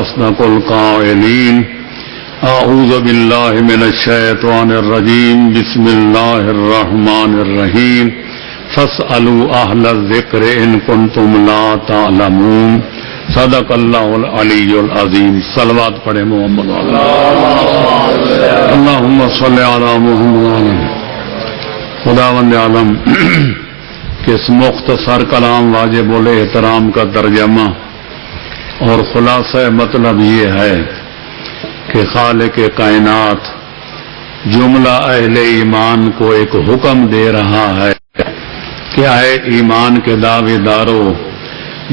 أصدق القائلين أعوذ بالله من الشيطان الرجيم بسم الله الرحمن الرحيم فاسألوا أهل الذكر إن كنتم لا تعلمون صدق الله العلی العظیم. صلوات پڑھے محمد اللہم صلی علی محمد. خداوند عالم کہ اس مختصر کلام واجب الاحترام کا ترجمہ اور خلاصہ مطلب یہ ہے کہ خالق کائنات جملہ اہل ایمان کو ایک حکم دے رہا ہے کہ اے ایمان کے دعوے دارو،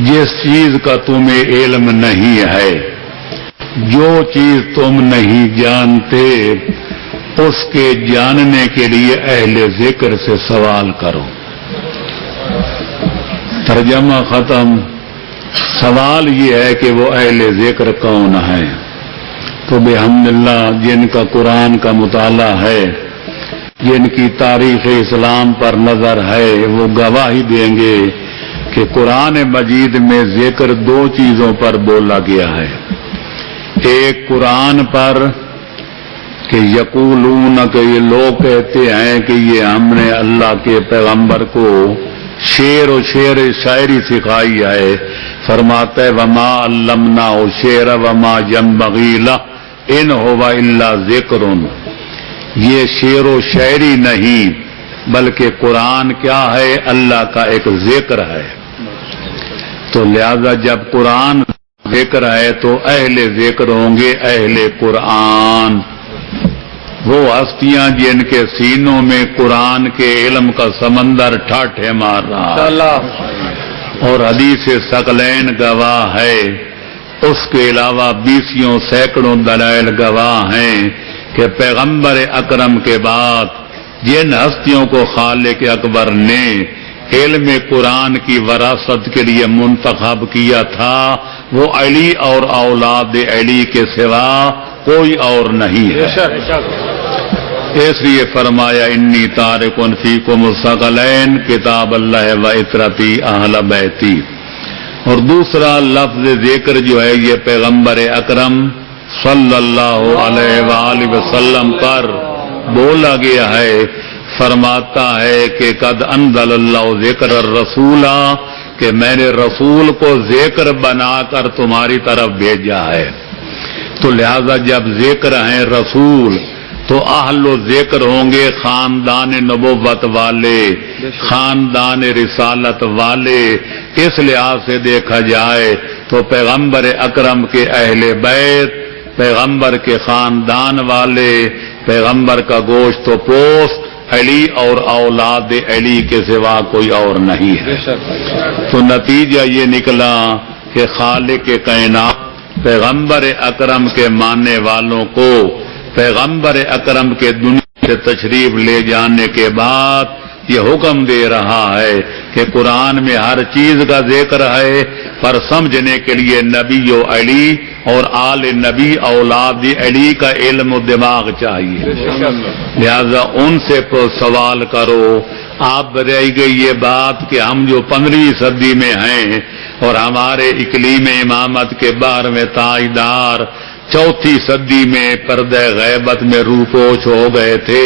جس چیز کا تمہیں علم نہیں ہے، جو چیز تم نہیں جانتے، اس کے جاننے کے لیے اہل ذکر سے سوال کرو. ترجمہ ختم. سوال یہ ہے کہ وہ اہل ذکر کون ہے؟ تو بحمداللہ جن کا قرآن کا مطالعہ ہے، جن کی تاریخ اسلام پر نظر ہے، وہ گواہی دیں گے کہ قرآن مجید میں ذکر دو چیزوں پر بولا گیا ہے. ایک قرآن پر کہ یقولون، کہ یہ لوگ کہتے ہیں کہ یہ ہم نے اللہ کے پیغمبر کو شعر و شاعری سکھائی ہے. فرماتا ہے وما علمناہ شعر وما ينبغي له ان هو الا ذکر. یہ شعر و شاعری نہیں بلکہ قرآن کیا ہے؟ اللہ کا ایک ذکر ہے. تو لہذا جب قرآن ذکر ہے تو اہل ذکر ہوں گے اہل قرآن، وہ ہستیاں جن کے سینوں میں قرآن کے علم کا سمندر ٹھاٹھے مار رہا ہے. اور حدیث ثقلین گواہ ہے، اس کے علاوہ بیسیوں سینکڑوں دلائل گواہ ہیں کہ پیغمبر اکرم کے بعد جن ہستیوں کو خالق اکبر نے علم قرآن کی وراثت کے لیے منتخب کیا تھا، وہ علی اور اولاد علی کے سوا کوئی اور نہیں ہے. اس لیے فرمایا انی تارک فیکم الثقلین کتاب اللہ و اطرتی اہل بیتی. اور دوسرا لفظ ذکر جو ہے یہ پیغمبر اکرم صلی اللہ علیہ وآلہ وسلم پر بولا گیا ہے. فرماتا ہے کہ قد انزل اللہ ذکر الرسول، کہ میں نے رسول کو ذکر بنا کر تمہاری طرف بھیجا ہے. تو لہذا جب ذکر ہیں رسول تو اہل و ذکر ہوں گے خاندان نبوت والے، خاندان رسالت والے. اس لحاظ سے دیکھا جائے تو پیغمبر اکرم کے اہل بیت، پیغمبر کے خاندان والے، پیغمبر کا گوشت و پوست علی اور اولاد علی کے سوا کوئی اور نہیں ہے. تو نتیجہ یہ نکلا کہ خالق کائنات پیغمبر اکرم کے ماننے والوں کو پیغمبر اکرم کے دنیا سے تشریف لے جانے کے بعد یہ حکم دے رہا ہے کہ قرآن میں ہر چیز کا ذکر ہے، پر سمجھنے کے لیے نبی و علی اور آل نبی اولاد علی کا علم و دماغ چاہیے. لہذا ان سے سوال کرو. آپ رہ گئی یہ بات کہ ہم جو 15ویں صدی میں ہیں اور ہمارے اقلیم امامت کے 12ویں تاجدار 4تھی صدی میں پردہ غیبت میں روپوش ہو گئے تھے.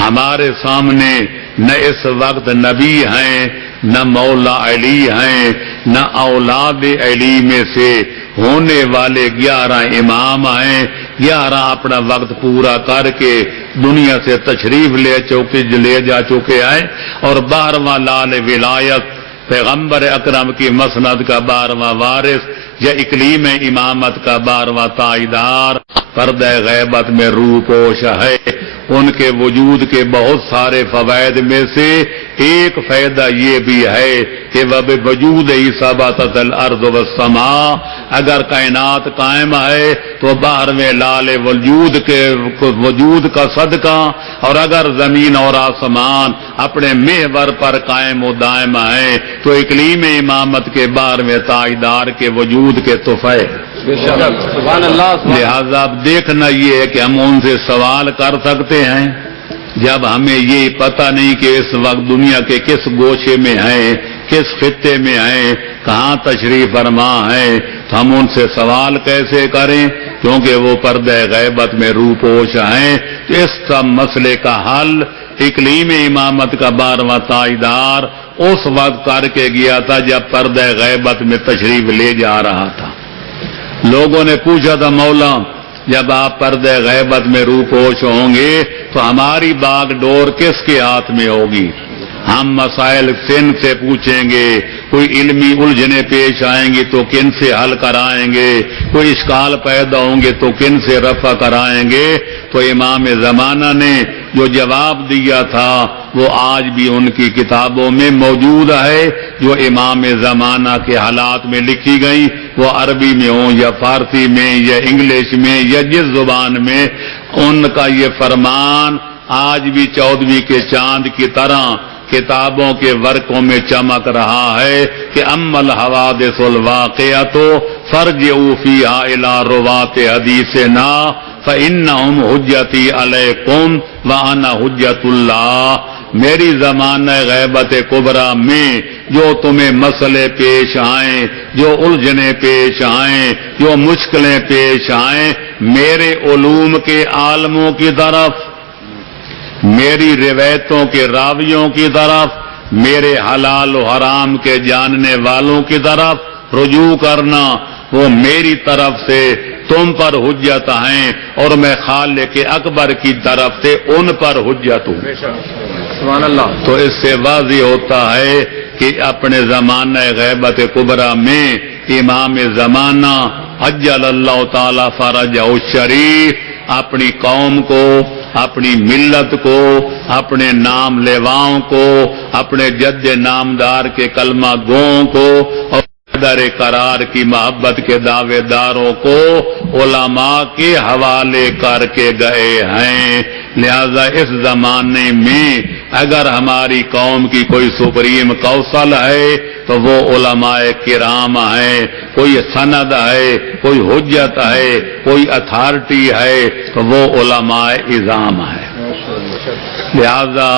ہمارے سامنے نہ اس وقت نبی ہیں، نہ مولا علی ہیں، نہ اولاد علی میں سے ہونے والے 11 امام ہیں. 11 اپنا وقت پورا کر کے دنیا سے تشریف لے جا چکے ہیں، اور 12واں لال ولایت پیغمبر اکرم کی مسند کا 12واں وارث یا اقلیم امامت کا 12واں تاجدار پردہ غیبت میں روپوش ہے. ان کے وجود کے بہت سارے فوائد میں سے ایک فائدہ یہ بھی ہے کہ وجود ثبتت الارض والسماء، اگر کائنات قائم ہے تو 12ویں لال وجود کا صدقہ، اور اگر زمین اور آسمان اپنے محور پر قائم و دائم ہے تو اقلیم امامت کے 12ویں تاجدار کے وجود کے تحفے. لہذا اب دیکھنا یہ ہے کہ ہم ان سے سوال کر سکتے ہیں جب ہمیں یہ پتہ نہیں کہ اس وقت دنیا کے کس گوشے میں ہیں، کس خطے میں ہیں، کہاں تشریف فرما ہیں. تو ہم ان سے سوال کیسے کریں؟ کیونکہ وہ پردہ غیبت میں روپوش ہیں۔ تو اس سب مسئلے کا حل اقلیم امامت کا 12واں تاجدار اس وقت کر کے گیا تھا جب پردہ غیبت میں تشریف لے جا رہا تھا۔ لوگوں نے پوچھا تھا مولا جب آپ پردہ غیبت میں روپوش ہوں گے تو ہماری باغ ڈور کس کے ہاتھ میں ہوگی؟ ہم مسائل سن سے پوچھیں گے، کوئی علمی الجھنیں پیش آئیں گی تو کن سے حل کرائیں گے، کوئی اشکال پیدا ہوں گے تو کن سے رفع کرائیں گے؟ تو امام زمانہ نے جو جواب دیا تھا وہ آج بھی ان کی کتابوں میں موجود ہے، جو امام زمانہ کے حالات میں لکھی گئی، وہ عربی میں ہوں یا فارسی میں یا انگلش میں یا جس زبان میں، ان کا یہ فرمان آج بھی 14ویں کے چاند کی طرح کتابوں کے ورقوں میں چمک رہا ہے کہ اما الحوادث الواقعۃ فرجعوا فیھا الی رواۃ حدیثنا فانہم حجتی علیکم وانا حجت اللہ۔ میری زمانہ غیبت کبریٰ میں جو تمہیں مسئلے پیش آئیں، جو الجھنیں پیش آئیں، جو مشکلیں پیش آئیں، میرے علوم کے عالموں کی طرف، میری روایتوں کے راویوں کی طرف، میرے حلال و حرام کے جاننے والوں کی طرف رجوع کرنا، وہ میری طرف سے تم پر حجت ہیں اور میں خالق اکبر کی طرف سے ان پر حجت ہوں۔ سبحان اللہ۔ تو اس سے واضح ہوتا ہے کہ اپنے زمانہ غیبت کبریٰ میں امام زمانہ عجل اللہ تعالی فرجہ الشریف اپنی قوم کو، اپنی ملت کو، اپنے نام لیواؤں کو، اپنے جد نامدار کے کلمہ گوؤں کو اور در قرار کی محبت کے دعوے داروں کو علماء کے حوالے کر کے گئے ہیں۔ لہذا اس زمانے میں اگر ہماری قوم کی کوئی سپریم کونسل ہے تو وہ علماء کرام ہیں، کوئی سند ہے، کوئی حجت ہے، کوئی اتھارٹی ہے تو وہ علماء اعظام ہے۔ لہذا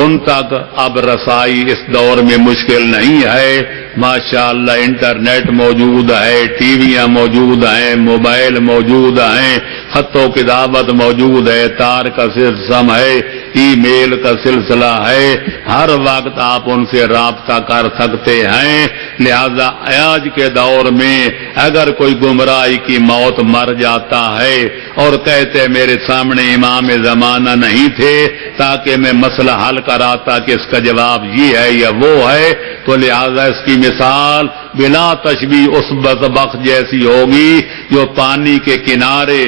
ان تک اب رسائی اس دور میں مشکل نہیں ہے۔ ماشاءاللہ انٹرنیٹ موجود ہے، ٹی ویاں موجود ہیں، موبائل موجود ہیں، خط و کتابت موجود ہے، تار کا سسٹم ہے، ای میل کا سلسلہ ہے، ہر وقت آپ ان سے رابطہ کر سکتے ہیں۔ لہذا آج کے دور میں اگر کوئی گمراہی کی موت مر جاتا ہے اور کہتے میرے سامنے امام زمانہ نہیں تھے تاکہ میں مسئلہ حل کراتا کہ اس کا جواب یہ ہے یا وہ ہے، تو لہذا اس کی مثال بلا تشبیہ اس بخت جیسی ہوگی جو پانی کے کنارے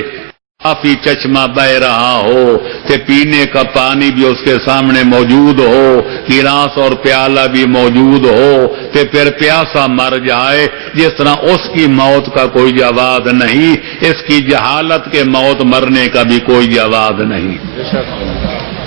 کافی چشمہ بہ رہا ہو کہ پینے کا پانی بھی اس کے سامنے موجود ہو، گلاس اور پیالہ بھی موجود ہو کہ پھر پیاسا مر جائے، جس طرح اس کی موت کا کوئی جواز نہیں، اس کی جہالت کے موت مرنے کا بھی کوئی جواز نہیں۔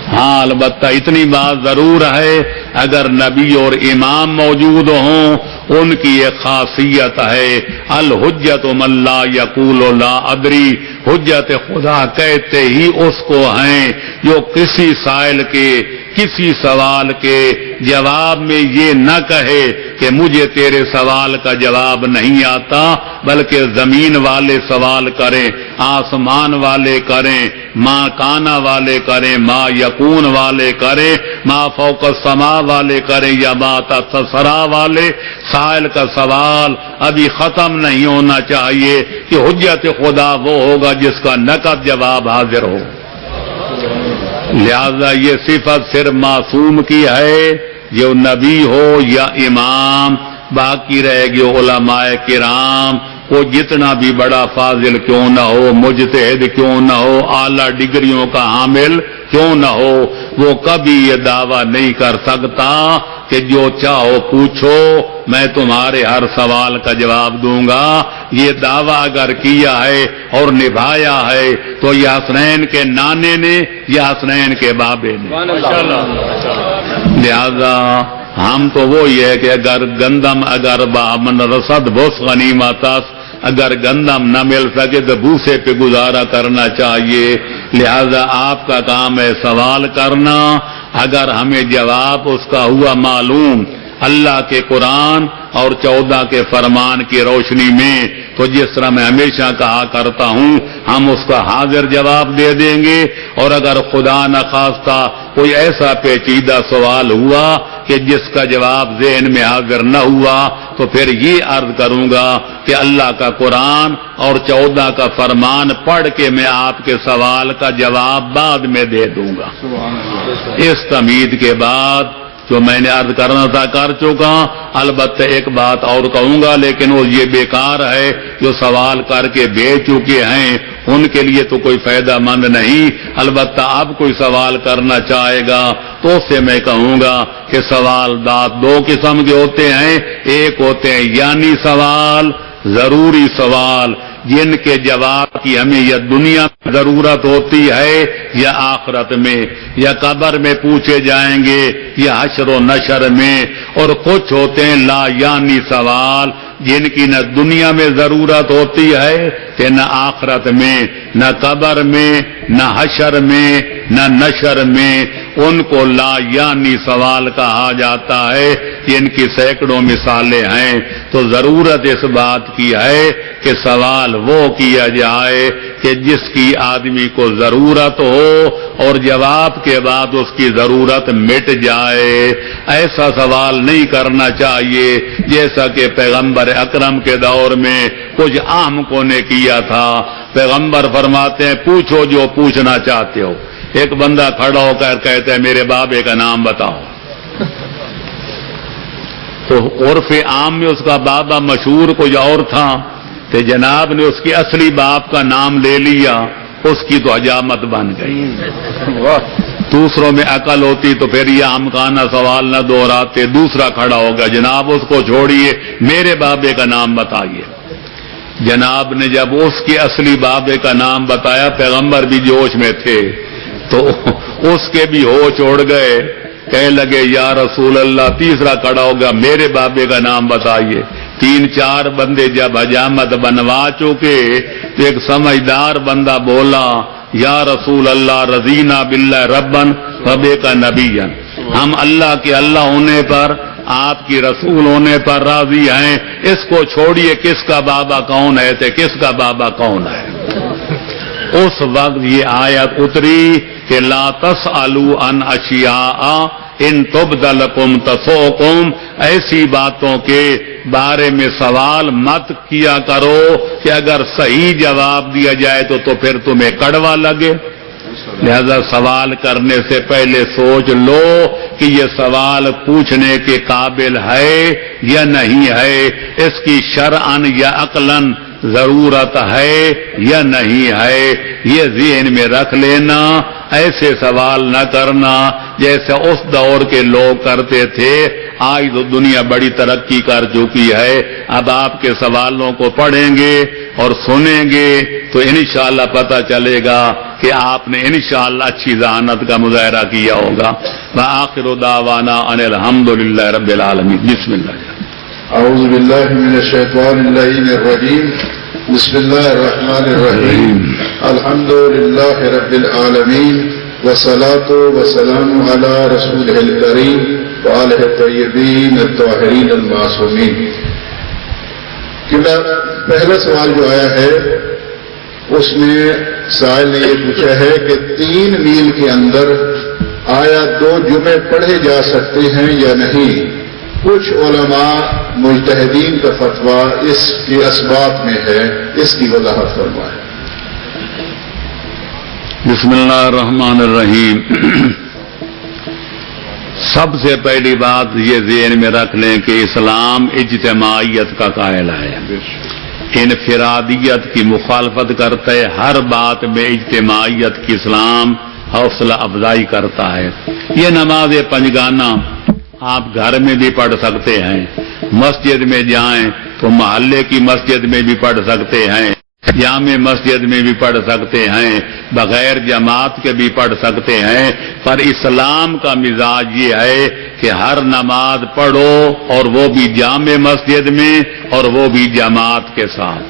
ہاں البتہ اتنی بات ضرور ہے اگر نبی اور امام موجود ہوں ان کی ایک خاصیت ہے، الحجت من لا یقول لا ادری، حجت خدا کہتے ہی اس کو ہیں جو کسی سائل کے، کسی سوال کے جواب میں یہ نہ کہے کہ مجھے تیرے سوال کا جواب نہیں آتا، بلکہ زمین والے سوال کریں، آسمان والے کریں، ما کانا والے کریں، ما یکون والے کریں، ما فوق السماء والے کریں یا ما تحت الثری والے، سائل کا سوال ابھی ختم نہیں ہونا چاہیے کہ حجت خدا وہ ہوگا جس کا نقد جواب حاضر ہو۔ لہذا یہ صفت صرف معصوم کی ہے، جو نبی ہو یا امام، باقی رہے گی علماء کرام، وہ جتنا بھی بڑا فاضل کیوں نہ ہو، مجتہد کیوں نہ ہو، اعلیٰ ڈگریوں کا حامل کیوں نہ ہو، وہ کبھی یہ دعویٰ نہیں کر سکتا کہ جو چاہو پوچھو میں تمہارے ہر سوال کا جواب دوں گا۔ یہ دعویٰ اگر کیا ہے اور نبھایا ہے تو یہ حسنین کے نانے نے یا حسنین کے بابے نے۔ لہذا ہم تو وہی ہے کہ اگر گندم اگر بامن رسد بس غنیمت، اگر گندم نہ مل سکے تو بھوسے پہ گزارا کرنا چاہیے۔ لہذا آپ کا کام ہے سوال کرنا، اگر ہمیں جواب اس کا ہوا معلوم اللہ کے قرآن اور 14 کے فرمان کی روشنی میں تو جس طرح میں ہمیشہ کہا کرتا ہوں ہم اس کا حاضر جواب دے دیں گے، اور اگر خدا نخواستہ کوئی ایسا پیچیدہ سوال ہوا کہ جس کا جواب ذہن میں حاضر نہ ہوا تو پھر یہ عرض کروں گا کہ اللہ کا قرآن اور 14 کا فرمان پڑھ کے میں آپ کے سوال کا جواب بعد میں دے دوں گا۔ اس تمہید کے بعد جو میں نے عرض کرنا تھا کر چکا، البتہ ایک بات اور کہوں گا، لیکن وہ یہ بیکار ہے جو سوال کر کے بھیج چکے ہیں ان کے لیے تو کوئی فائدہ مند نہیں، البتہ اب کوئی سوال کرنا چاہے گا تو اس سے میں کہوں گا کہ سوال دو قسم کے ہوتے ہیں، ایک ہوتے ہیں یعنی سوال، ضروری سوال جن کے جواب کی ہمیں یا دنیا میں ضرورت ہوتی ہے یا آخرت میں یا قبر میں پوچھے جائیں گے یا حشر و نشر میں، اور کچھ ہوتے ہیں لا یعنی سوال جن کی نہ دنیا میں ضرورت ہوتی ہے کہ نہ آخرت میں، نہ قبر میں، نہ حشر میں، نہ نشر میں، ان کو لا یعنی سوال کہا جاتا ہے، جن کی سینکڑوں مثالیں ہیں۔ تو ضرورت اس بات کی ہے کہ سوال وہ کیا جائے کہ جس کی آدمی کو ضرورت ہو اور جواب کے بعد اس کی ضرورت مٹ جائے۔ ایسا سوال نہیں کرنا چاہیے جیسا کہ پیغمبر اکرم کے دور میں کچھ احمقوں نے کیا تھا۔ پیغمبر فرماتے ہیں پوچھو جو پوچھنا چاہتے ہو۔ ایک بندہ کھڑا ہو کر کہتا ہے میرے بابے کا نام بتاؤ، تو عرف عام میں اس کا بابا مشہور کچھ اور تھا، کہ جناب نے اس کی اصلی باپ کا نام لے لیا، اس کی تو حجامت بن گئی۔ دوسروں میں عقل ہوتی تو پھر یہ احمقانہ سوال نہ دہراتے۔ دوسرا کھڑا ہوگا جناب اس کو چھوڑیے، میرے بابے کا نام بتائیے۔ جناب نے جب اس کے اصلی بابے کا نام بتایا، پیغمبر بھی جوش میں تھے تو اس کے بھی ہوش اڑ گئے، کہنے لگے یا رسول اللہ۔ تیسرا کھڑا ہوگا میرے بابے کا نام بتائیے۔ 3-4 بندے جب حجامت بنوا چکے تو ایک سمجھدار بندہ بولا یا رسول اللہ رضینا باللہ ربن وبک نبیا، ہم اللہ کے اللہ ہونے پر، آپ کی رسول ہونے پر راضی ہیں، اس کو چھوڑیے کس کا بابا کون ہے تھے، کس کا بابا کون ہے۔ اس وقت یہ آیت اتری کہ لا تسألوا عن اشیاء ان تبد لکم تسؤکم، ایسی باتوں کے بارے میں سوال مت کیا کرو کہ اگر صحیح جواب دیا جائے تو پھر تمہیں کڑوا لگے۔ لہذا سوال کرنے سے پہلے سوچ لو کہ یہ سوال پوچھنے کے قابل ہے یا نہیں ہے، اس کی شرعاً یا عقلاً ضرورت ہے یا نہیں ہے، یہ ذہن میں رکھ لینا۔ ایسے سوال نہ کرنا جیسے اس دور کے لوگ کرتے تھے۔ آج تو دنیا بڑی ترقی کر چکی ہے، اب آپ کے سوالوں کو پڑھیں گے اور سنیں گے تو انشاءاللہ پتہ چلے گا کہ آپ نے انشاءاللہ اچھی ذہانت کا مظاہرہ کیا ہوگا۔ وآخر دعوانا ان الحمدللہ رب العالمین۔ بسم اللہ۔ اعوذ باللہ من الشیطان اللعین الرجیم، بسم اللہ الرحمن الرحیم، الحمد للہ رب العالمین، والصلاة والسلام علی رسولہ الکریم وآلہ الطیبین الطاہرین المعصومین۔ پہلا سوال جو آیا ہے اس میں سائل نے یہ پوچھا ہے کہ 3 میل کے اندر آیا 2 جمعے پڑھے جا سکتے ہیں یا نہیں؟ کچھ علماء مجتہدین کا فتویٰ اس کے اسباب میں ہے، اس کی وضاحت فرمائیں۔ بسم اللہ الرحمن الرحیم۔ سب سے پہلی بات یہ ذہن میں رکھ لیں کہ اسلام اجتماعیت کا قائل ہے، انفرادیت کی مخالفت کرتا ہے۔ ہر بات میں اجتماعیت کی اسلام حوصلہ افزائی کرتا ہے۔ یہ نماز پنجگانہ آپ گھر میں بھی پڑھ سکتے ہیں، مسجد میں جائیں تو محلے کی مسجد میں بھی پڑھ سکتے ہیں، جامع مسجد میں بھی پڑھ سکتے ہیں، بغیر جماعت کے بھی پڑھ سکتے ہیں۔ پر اسلام کا مزاج یہ ہے کہ ہر نماز پڑھو، اور وہ بھی جامع مسجد میں اور وہ بھی جماعت کے ساتھ۔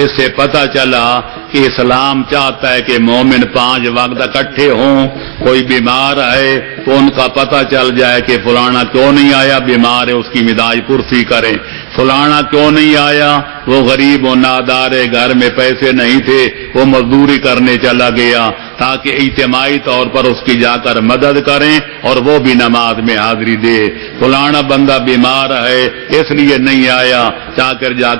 اس سے پتہ چلا کہ اسلام چاہتا ہے کہ مومن 5 وقت اکٹھے ہوں. کوئی بیمار ہے تو ان کا پتہ چل جائے کہ فلانا کیوں نہیں آیا، بیمار ہے، اس کی مداج پرسی کریں. فلانا کیوں نہیں آیا، وہ غریب و نادار ہے، گھر میں پیسے نہیں تھے، وہ مزدوری کرنے چلا گیا، تاکہ اجتماعی طور پر اس کی جا کر مدد کریں اور وہ بھی نماز میں حاضری دے. فلانا بندہ بیمار ہے اس لیے نہیں آیا، جا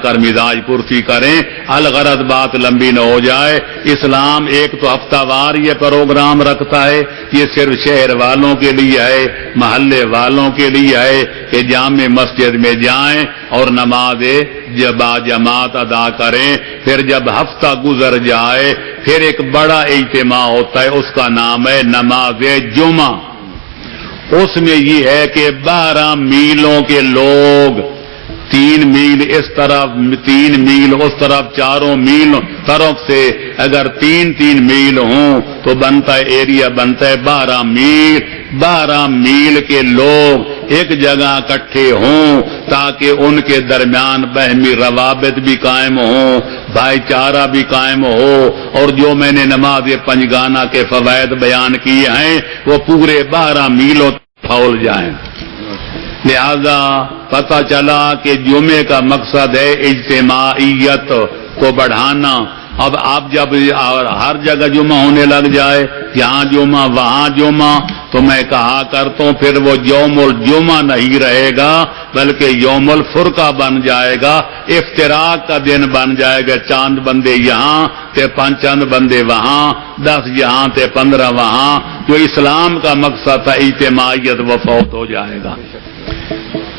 کر مزاج پرسی کریں. الغرض بات لمبی نہ ہو جائے، اسلام ایک تو ہفتہ وار یہ پروگرام رکھتا ہے، یہ صرف شہر والوں کے لیے ہے، محلے والوں کے لیے ہے کہ جامع مسجد میں جائیں اور نماز جماعت ادا کریں. پھر جب ہفتہ گزر جائے پھر ایک بڑا اجتماع ہوتا ہے، اس کا نام ہے نماز جمعہ. اس میں یہ ہے کہ 12 میلوں کے لوگ، 3 میل اس طرف 3 میل اس طرف، 4 میل طرف سے اگر 3 میل ہوں تو بنتا ہے ایریا بنتا ہے 12 میل. 12 میل کے لوگ ایک جگہ اکٹھے ہوں تاکہ ان کے درمیان باہمی روابط بھی قائم ہوں، بھائی چارہ بھی قائم ہو، اور جو میں نے نماز پنجگانہ کے فوائد بیان کیے ہیں وہ پورے 12 میلوں پھول جائیں. لہذا پتہ چلا کہ جمعے کا مقصد ہے اجتماعیت کو بڑھانا. اب آپ جب ہر جگہ جمعہ ہونے لگ جائے، یہاں جمعہ وہاں جمعہ، تو میں کہا کرتا ہوں پھر وہ یوم الجمعہ نہیں رہے گا بلکہ یوم الفرقہ بن جائے گا، افتراق کا دن بن جائے گا. چاند بندے یہاں تے 5 چند بندے وہاں، 10 یہاں تے 15 وہاں. جو اسلام کا مقصد تھا اجتماعیت وہ فوت ہو جائے گا.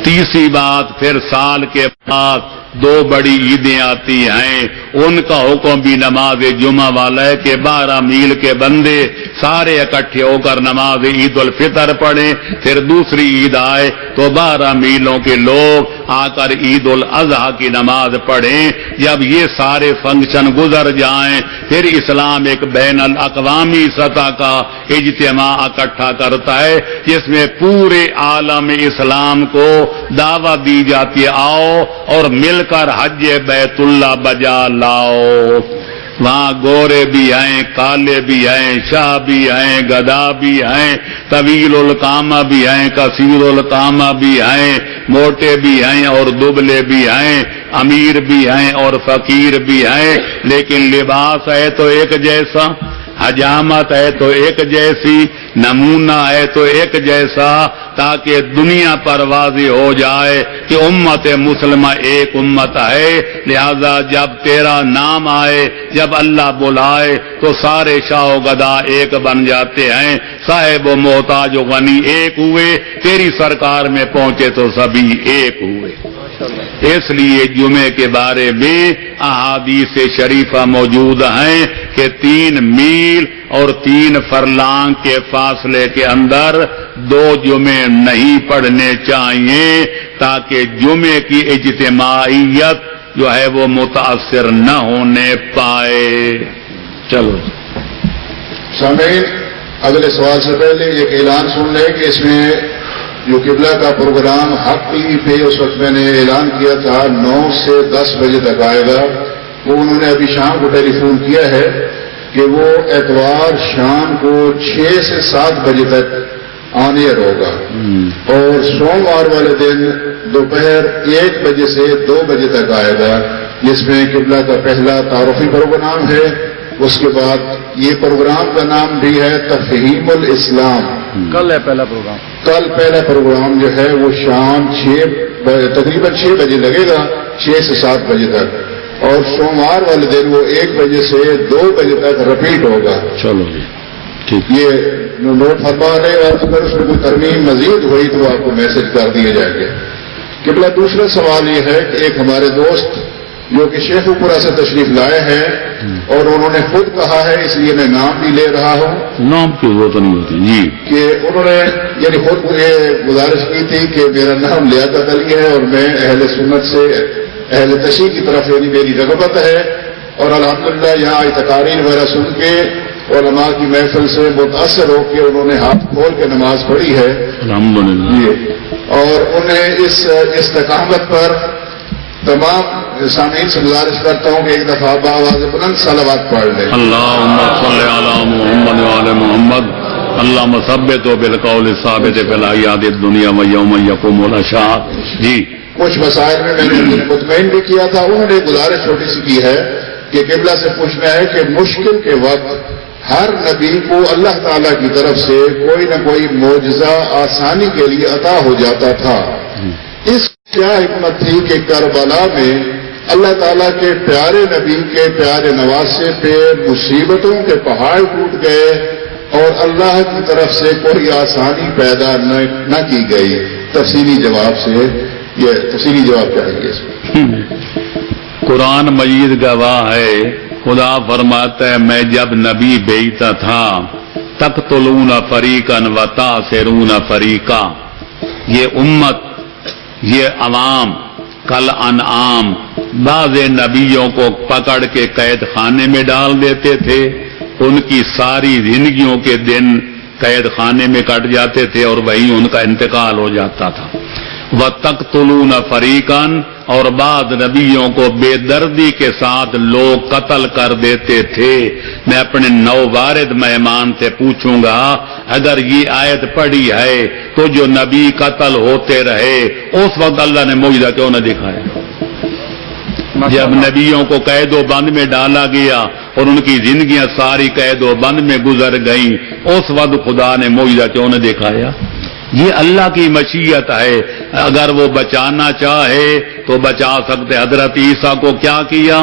تیسری بات، پھر سال کے بعد 2 بڑی عیدیں آتی ہیں، ان کا حکم بھی نماز جمعہ والا ہے کہ 12 میل کے بندے سارے اکٹھے ہو کر نماز عید الفطر پڑھیں. پھر دوسری عید آئے تو 12 میلوں کے لوگ آ کر عید الاضحیٰ کی نماز پڑھیں. جب یہ سارے فنکشن گزر جائیں پھر اسلام ایک بین الاقوامی سطح کا اجتماع اکٹھا کرتا ہے جس میں پورے عالم اسلام کو دعوت دی جاتی ہے، آؤ اور مل کر حج بیت اللہ بجا لاؤ. وہاں گورے بھی ہیں، کالے بھی ہیں، شاہ بھی ہیں، گدا بھی ہیں، طویل القامہ بھی ہیں، کثیر القامہ بھی ہیں، موٹے بھی ہیں اور دبلے بھی ہیں، امیر بھی ہیں اور فقیر بھی ہیں. لیکن لباس ہے تو ایک جیسا، حجامت ہے تو ایک جیسی، نمونہ ہے تو ایک جیسا، تاکہ دنیا پر واضح ہو جائے کہ امت مسلمہ ایک امت ہے. لہذا جب تیرا نام آئے، جب اللہ بلائے تو سارے شاہ و گدا ایک بن جاتے ہیں، صاحب و محتاج و غنی ایک ہوئے، تیری سرکار میں پہنچے تو سبھی ایک ہوئے. اس لیے جمعے کے بارے میں احادیث شریفہ موجود ہیں کہ 3 میل اور 3 فرلانگ کے فاصلے کے اندر 2 جمعے نہیں پڑھنے چاہیے تاکہ جمعے کی اجتماعیت جو ہے وہ متاثر نہ ہونے پائے. چلو سامعین، اگلے سوال سے پہلے ایک اعلان سن لیں کہ اس میں جو قبلہ کا پروگرام حق ٹی وی پہ اس وقت میں نے اعلان کیا تھا 9 سے 10 بجے تک آئے گا، وہ انہوں نے ابھی شام کو ٹیلی فون کیا ہے کہ وہ اتوار شام کو 6 سے 7 بجے تک آن ایئر ہوگا، اور سوموار والے دن دوپہر 1 بجے سے 2 بجے تک آئے گا، جس میں قبلہ کا پہلا تعارفی پروگرام ہے. اس کے بعد یہ پروگرام کا نام بھی ہے تفہیم الاسلام. کل ہے پہلا پروگرام. کل پہلا پروگرام جو ہے وہ شام تقریباً 6 بجے لگے گا، 6 سے 7 بجے تک، اور سوموار والے دن وہ 1 بجے سے 2 بجے تک رپیٹ ہوگا. چلو جی ٹھیک، یہ نوٹ فرما رہے، اور اگر اس میں کوئی ترمیم مزید ہوئی تو آپ کو میسج کر دیے جائیں گے. قبلہ دوسرا سوال یہ ہے کہ ایک ہمارے دوست جو کہ شیخو پورہ سے تشریف لائے ہیں اور انہوں نے خود کہا ہے، اس لیے میں نام بھی لے رہا ہوں، نام کی ضرورت نہیں ہوتی جی، کہ انہوں نے یعنی خود مجھے گزارش کی تھی کہ میرا نام لیاقت علی ہے اور میں اہل سنت سے اہل تشیع کی طرف یعنی میری رغبت ہے، اور الحمدللہ یہاں تقاریر وغیرہ سن کے علماء کی محفل سے متاثر ہو کے انہوں نے ہاتھ کھول کے نماز پڑھی ہے الحمدللہ، اور انہیں اس استقامت پر تمام سامعین سے گزارش کرتا ہوں کہ ایک دفعہ بآواز بلند صلوات پڑھ لیں. اللہم صلی علی محمد وعلی محمد اللہم ثبت بالقول الثابت فی الحیات الدنیا ویوم یقوم الاشہاد. جی کچھ مسائل میں نے انہیں مطمئن بھی کیا تھا. انہوں نے گزارش چھوٹی سی کی ہے کہ قبلہ سے پوچھنا ہے کہ مشکل کے وقت ہر نبی کو اللہ تعالیٰ کی طرف سے کوئی نہ کوئی معجزہ آسانی کے لیے عطا ہو جاتا تھا. اس کیا حکمت تھی کہ کربلا میں اللہ تعالیٰ کے پیارے نبی کے پیارے نواسے پہ مصیبتوں کے پہاڑ ٹوٹ گئے اور اللہ کی طرف سے کوئی آسانی پیدا نہ کی گئی؟ تفصیلی جواب چاہیے اس میں. قرآن مجید گواہ ہے. خدا فرماتا ہے میں جب نبی بھیجتا تھا تقتلون فریقا و تاسرون فریقا. یہ امت، یہ عوام کل انعام بعض نبیوں کو پکڑ کے قید خانے میں ڈال دیتے تھے. ان کی ساری زندگیوں کے دن قید خانے میں کٹ جاتے تھے اور وہیں ان کا انتقال ہو جاتا تھا. وَتَقْتُلُونَ فَرِيقًا، اور بعض نبیوں کو بے دردی کے ساتھ لوگ قتل کر دیتے تھے. میں اپنے نوبارد مہمان سے پوچھوں گا اگر یہ آیت پڑھی ہے تو جو نبی قتل ہوتے رہے اس وقت اللہ نے معجزہ کیوں نہ دکھایا؟ جب نبیوں کو قید و بند میں ڈالا گیا اور ان کی زندگیاں ساری قید و بند میں گزر گئیں اس وقت خدا نے معجزہ کیوں نہ دکھایا؟ یہ اللہ کی مشیت ہے. اگر وہ بچانا چاہے تو بچا سکتے. حضرت عیسیٰ کو کیا کیا؟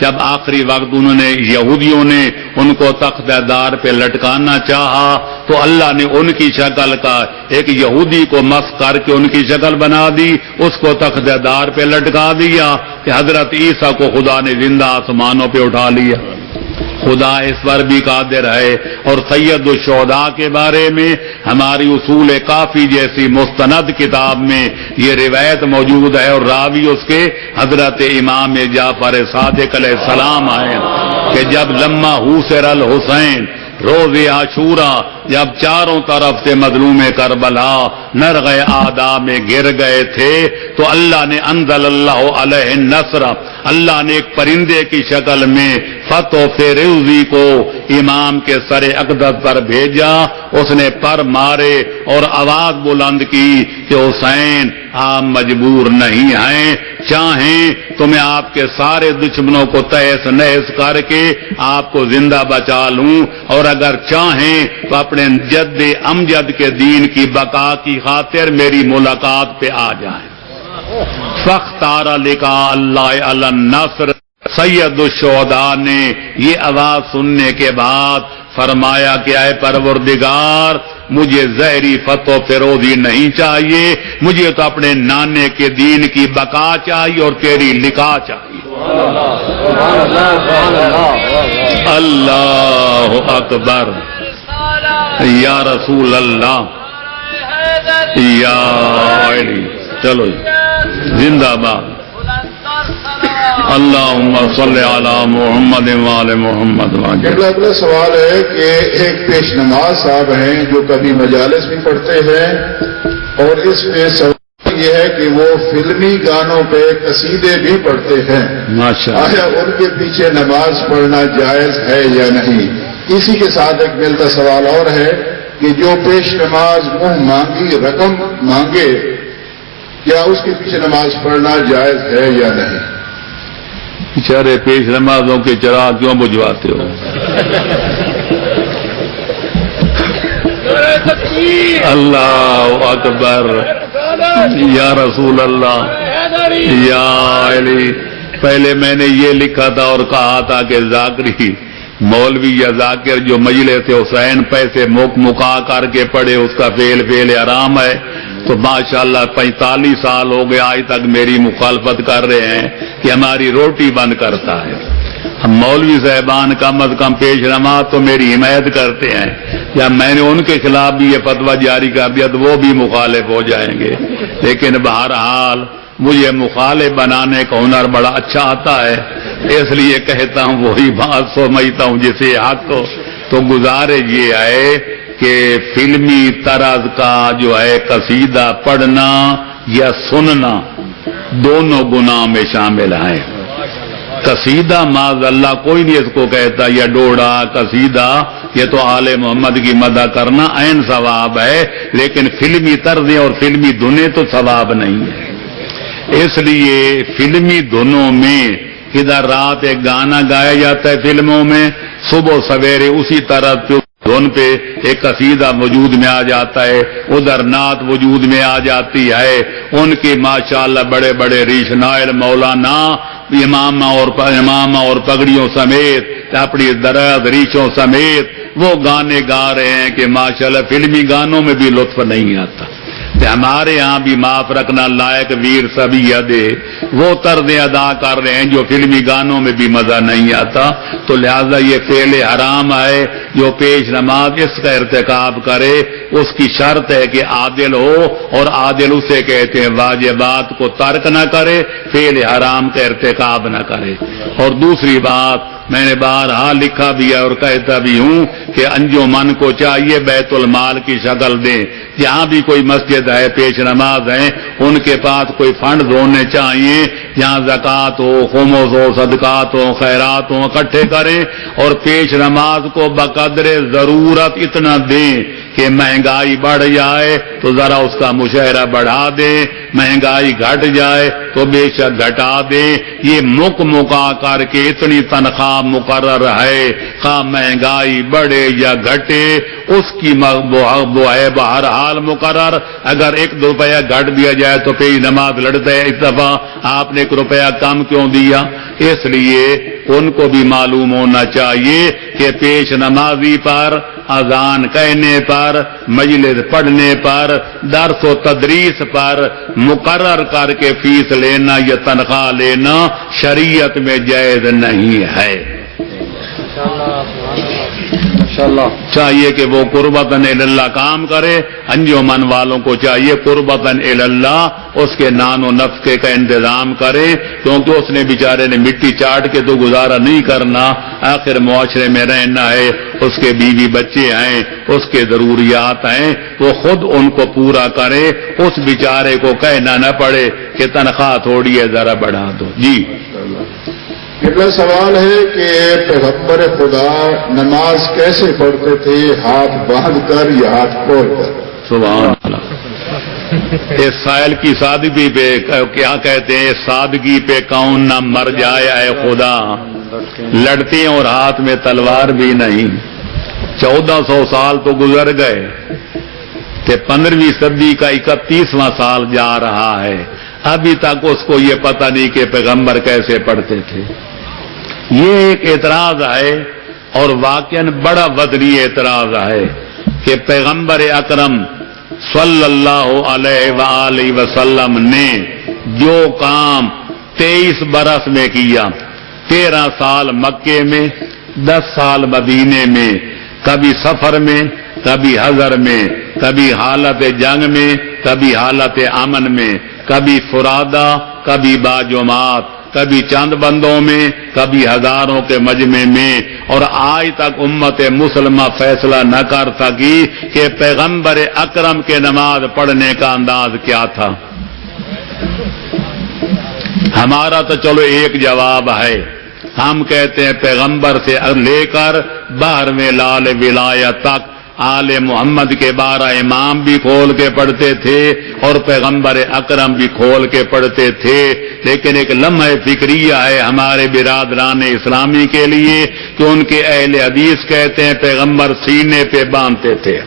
جب آخری وقت انہوں نے یہودیوں نے ان کو تخت دار پہ لٹکانا چاہا تو اللہ نے ان کی شکل کا ایک یہودی کو مسخ کر کے ان کی شکل بنا دی، اس کو تخت دار پہ لٹکا دیا کہ حضرت عیسیٰ کو خدا نے زندہ آسمانوں پہ اٹھا لیا. خدا اس پر بھی قادر ہے. اور سید الشہداء کے بارے میں ہماری اصول کافی جیسی مستند کتاب میں یہ روایت موجود ہے اور راوی اس کے حضرت امام جعفر صادق علیہ السلام آئے کہ جب لما حسر الحسین روز عاشورہ جب چاروں طرف سے مظلوم کربلا نرغ اعدا میں گر گئے تھے تو اللہ نے انزل اللہ علیہ النصر، اللہ نے ایک پرندے کی شکل میں فتح فیروزی کو امام کے سر اقدس پر بھیجا. اس نے پر مارے اور آواز بلند کی کہ حسین آپ مجبور نہیں ہیں، چاہیں تو میں آپ کے سارے دشمنوں کو تہس نہس کر کے آپ کو زندہ بچا لوں، اور اگر چاہیں تو اپنے جد امجد کے دین کی بقا کی خاطر میری ملاقات پہ آ جائیں. فاختار لقاء اللہ علی النصر. سید الشہداء نے یہ آواز سننے کے بعد فرمایا کہ اے پروردگار مجھے زہری فتح فیروزی نہیں چاہیے، مجھے تو اپنے نانے کے دین کی بقا چاہیے اور تیری لقاء چاہیے. اللہ اکبر. یا رسول اللہ یا علی. چلو زندہ باد. اللہم صلی علی محمد وعلی محمد. اگلا سوال ہے کہ ایک پیش نماز صاحب ہیں جو کبھی مجالس بھی پڑھتے ہیں اور اس میں سوال یہ ہے کہ وہ فلمی گانوں پہ قصیدے بھی پڑھتے ہیں. آیا ان کے پیچھے نماز پڑھنا جائز ہے یا نہیں؟ اسی کے ساتھ ایک ملتا سوال اور ہے کہ جو پیش نماز منہ مانگی رقم مانگے کیا اس کے پیچھے نماز پڑھنا جائز ہے یا نہیں؟ بیچارے پیش نمازوں کے چراغ کیوں بجھواتے ہو؟ اللہ اکبر. یا رسول اللہ یا علی. پہلے میں نے یہ لکھا تھا اور کہا تھا کہ ذاکری مولوی یا ذاکر جو مجلس حسین پیسے مکا کر کے پڑھے اس کا فعل حرام ہے. تو ماشاءاللہ 45 سال ہو گئے آج تک میری مخالفت کر رہے ہیں کہ ہماری روٹی بند کرتا ہے. ہم مولوی صاحبان کم از کم پیش نماز تو میری حمایت کرتے ہیں. یا میں نے ان کے خلاف بھی یہ فتویٰ جاری کر دیا تو وہ بھی مخالف ہو جائیں گے. لیکن بہرحال مجھے مخالف بنانے کا ہنر بڑا اچھا آتا ہے، اس لیے کہتا ہوں وہی بات سمجھتا ہوں جسے حق ہو. تو گزارش یہ ہے کہ فلمی طرز کا جو ہے قصیدہ پڑھنا یا سننا دونوں گناہ میں شامل ہیں. قصیدہ معاذ اللہ کوئی نہیں اس کو کہتا، یا ڈوڑا قصیدہ، یہ تو آل محمد کی مدح کرنا عین ثواب ہے، لیکن فلمی طرزیں اور فلمی دھنیں تو ثواب نہیں ہے۔ اس لیے فلمی دھنوں میں ادھر رات ایک گانا گایا جاتا ہے فلموں میں، صبح سویرے اسی طرح دھن پہ ایک قصیدہ وجود میں آ جاتا ہے، ادھر نعت وجود میں آ جاتی ہے۔ ان کے ماشاءاللہ بڑے بڑے ریش نائل مولانا امامہ اور پگڑیوں سمیت اپنی درد ریشوں سمیت وہ گانے گا رہے ہیں کہ ماشاءاللہ فلمی گانوں میں بھی لطف نہیں آتا۔ ہمارے یہاں بھی معاف رکھنا لائق ویر سبھی یادے وہ طرزیں ادا کر رہے ہیں جو فلمی گانوں میں بھی مزہ نہیں آتا، تو لہذا یہ فعل حرام ہے۔ جو پیش نماز اس کا ارتکاب کرے اس کی شرط ہے کہ عادل ہو، اور عادل اسے کہتے ہیں واجبات کو ترک نہ کرے، فعل حرام کا ارتکاب نہ کرے۔ اور دوسری بات میں نے بارہا لکھا بھی ہے اور کہتا بھی ہوں کہ انجمن کو چاہیے بیت المال کی شکل دیں، جہاں بھی کوئی مسجد ہے پیش نماز ہے ان کے پاس کوئی فنڈ ہونے چاہیے، جہاں زکوٰۃ ہو، خمس ہو، صدقات ہو، خیرات ہو، اکٹھے کریں اور پیش نماز کو بقدر ضرورت اتنا دیں کہ مہنگائی بڑھ جائے تو ذرا اس کا مشاہرہ بڑھا دیں، مہنگائی گھٹ جائے تو بے شک گھٹا دیں۔ یہ مکا کر کے اتنی تنخواہ مقرر ہے، خواہ مہنگائی بڑھے یا گھٹے اس کی وہ ہے بہرحال مقرر۔ اگر 1 روپیہ گھٹ دیا جائے تو پیش نماز لڑتا ہے اس دفعہ آپ نے 1 روپیہ کم کیوں دیا۔ اس لیے ان کو بھی معلوم ہونا چاہیے کہ پیش نمازی پر، اذان کہنے پر، مجلس پڑھنے پر، درس و تدریس پر مقرر کر کے فیس لینا یا تنخواہ لینا شریعت میں جائز نہیں ہے۔ چاہیے کہ وہ قربتاً اللہ کام کرے، انجمن والوں کو چاہیے قربتاً اللہ اس کے نان و نفقے کا انتظام کرے، کیونکہ اس نے بیچارے نے مٹی چاٹ کے تو گزارا نہیں کرنا، آخر معاشرے میں رہنا ہے، اس کے بیوی بچے ہیں، اس کے ضروریات ہیں، وہ خود ان کو پورا کرے، اس بیچارے کو کہنا نہ پڑے کہ تنخواہ تھوڑی ہے ذرا بڑھا دو۔ جی اگلا سوال ہے کہ پیغمبر خدا نماز کیسے پڑھتے تھے، ہاتھ باندھ کر یا ہاتھ کھول کر؟ سبحان اللہ۔ اس سائل کی سادگی پہ کیا کہتے ہیں، سادگی پہ کون نہ مر جائے اے خدا، لڑتے ہیں اور ہاتھ میں تلوار بھی نہیں۔ 1400 سال تو گزر گئے کہ 15ویں صدی کا 31واں سال جا رہا ہے، ابھی تک اس کو یہ پتہ نہیں کہ پیغمبر کیسے پڑھتے تھے۔ یہ ایک اعتراض ہے اور واقعاً بڑا وزنی اعتراض ہے کہ پیغمبر اکرم صلی اللہ علیہ وآلہ وسلم نے جو کام 23 برس میں کیا، 13 سال مکے میں، 10 سال مدینے میں، کبھی سفر میں، کبھی حضر میں، کبھی حالت جنگ میں، کبھی حالت امن میں، کبھی فرادہ، کبھی باجماعت، کبھی چند بندوں میں، کبھی ہزاروں کے مجمع میں، اور آج تک امت مسلمہ فیصلہ نہ کر سکی کہ پیغمبر اکرم کے نماز پڑھنے کا انداز کیا تھا۔ ہمارا تو چلو ایک جواب ہے، ہم کہتے ہیں پیغمبر سے لے کر 12ویں لال ولایت تک آل محمد کے 12 امام بھی کھول کے پڑھتے تھے اور پیغمبر اکرم بھی کھول کے پڑھتے تھے، لیکن ایک لمحہ فکریہ ہے ہمارے برادران اسلامی کے لیے کہ ان کے اہل حدیث کہتے ہیں پیغمبر سینے پہ باندھتے تھے،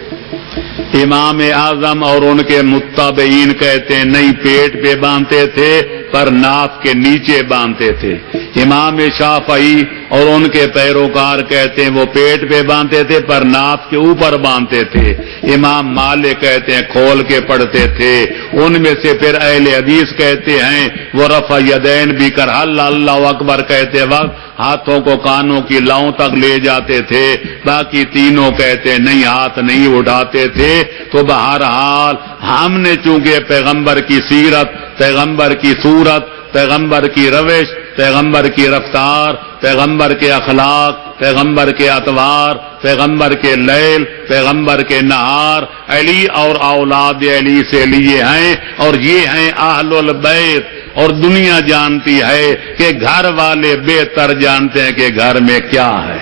امام اعظم اور ان کے متبعین کہتے ہیں نہیں پیٹ پہ باندھتے تھے پر ناف کے نیچے باندھتے تھے، امام شافعی اور ان کے پیروکار کہتے ہیں وہ پیٹ پہ باندھتے تھے پر ناف کے اوپر باندھتے تھے، امام مالک کہتے ہیں کھول کے پڑھتے تھے، ان میں سے پھر اہل حدیث کہتے ہیں وہ رفع یدین بھی کر اللہ اکبر کہتے وقت ہاتھوں کو کانوں کی لاؤں تک لے جاتے تھے، باقی تینوں کہتے نہیں ہاتھ نہیں اٹھاتے تھے۔ تو بہرحال ہم نے چونکہ پیغمبر کی سیرت، پیغمبر کی صورت، پیغمبر کی روش، پیغمبر کی رفتار، پیغمبر کے اخلاق، پیغمبر کے اطوار، پیغمبر کے لیل، پیغمبر کے نہار، علی اور اولاد علی سے لیے ہیں، اور یہ ہیں اہل البیت، اور دنیا جانتی ہے کہ گھر والے بہتر جانتے ہیں کہ گھر میں کیا ہے.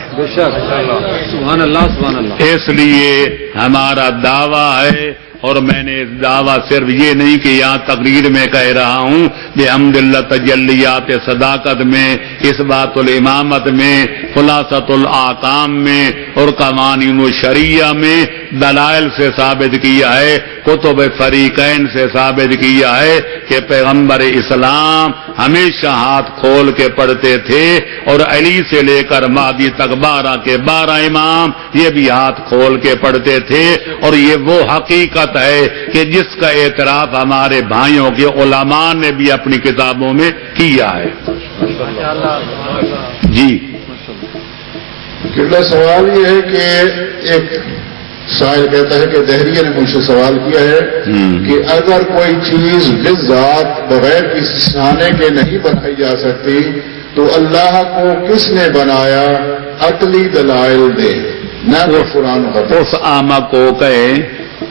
سبحان اللہ سبحان اللہ. اس لیے ہمارا دعویٰ ہے، اور میں نے دعویٰ صرف یہ نہیں کہ یہاں تقریر میں کہہ رہا ہوں، بحمداللہ تجلیات صداقت میں، اثبات الامامت میں، خلاصۃ الاحکام میں، اور قوانین الشریعہ میں دلائل سے ثابت کیا ہے، کتب فریقین سے ثابت کیا ہے کہ پیغمبر اسلام ہمیشہ ہاتھ کھول کے پڑھتے تھے، اور علی سے لے کر مہدی تک 12 کے 12 امام یہ بھی ہاتھ کھول کے پڑھتے تھے. اور یہ وہ حقیقت ہے کہ جس کا اعتراف ہمارے بھائیوں کے علماء نے بھی اپنی کتابوں میں کیا ہے. جی قبلہ سوال یہ ہے کہ ایک شاعر کہتا ہے کہ دہریے نے مجھ سے سوال کیا ہے کہ اگر کوئی چیز بالذات بغیر کسی سانے کے نہیں بنائی جا سکتی تو اللہ کو کس نے بنایا؟ عقلی دلائل دے، نہ وہ قرآن بتا. اس آما کو کہے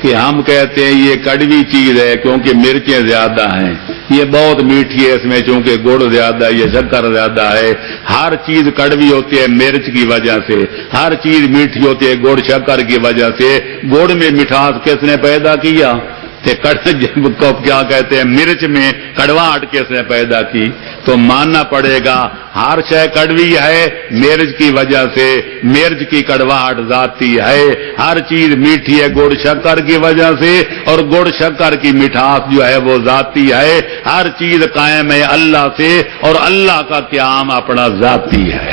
کہ ہم کہتے ہیں یہ کڑوی چیز ہے کیونکہ مرچیں زیادہ ہیں، یہ بہت میٹھی ہے اس میں چونکہ گڑ زیادہ ہے، یہ شکر زیادہ ہے. ہر چیز کڑوی ہوتی ہے مرچ کی وجہ سے، ہر چیز میٹھی ہوتی ہے گڑ شکر کی وجہ سے. گڑ میں مٹھاس کس نے پیدا کیا؟ کیا کہتے ہیں مرچ میں کڑواہٹ کس نے پیدا کی؟ تو ماننا پڑے گا ہر شے کڑوی ہے مرچ کی وجہ سے، مرچ کی کڑواہٹ ذاتی ہے. ہر چیز میٹھی ہے گڑ شکر کی وجہ سے، اور گڑ شکر کی مٹھاس جو ہے وہ ذاتی ہے. ہر چیز قائم ہے اللہ سے، اور اللہ کا قیام اپنا ذاتی ہے.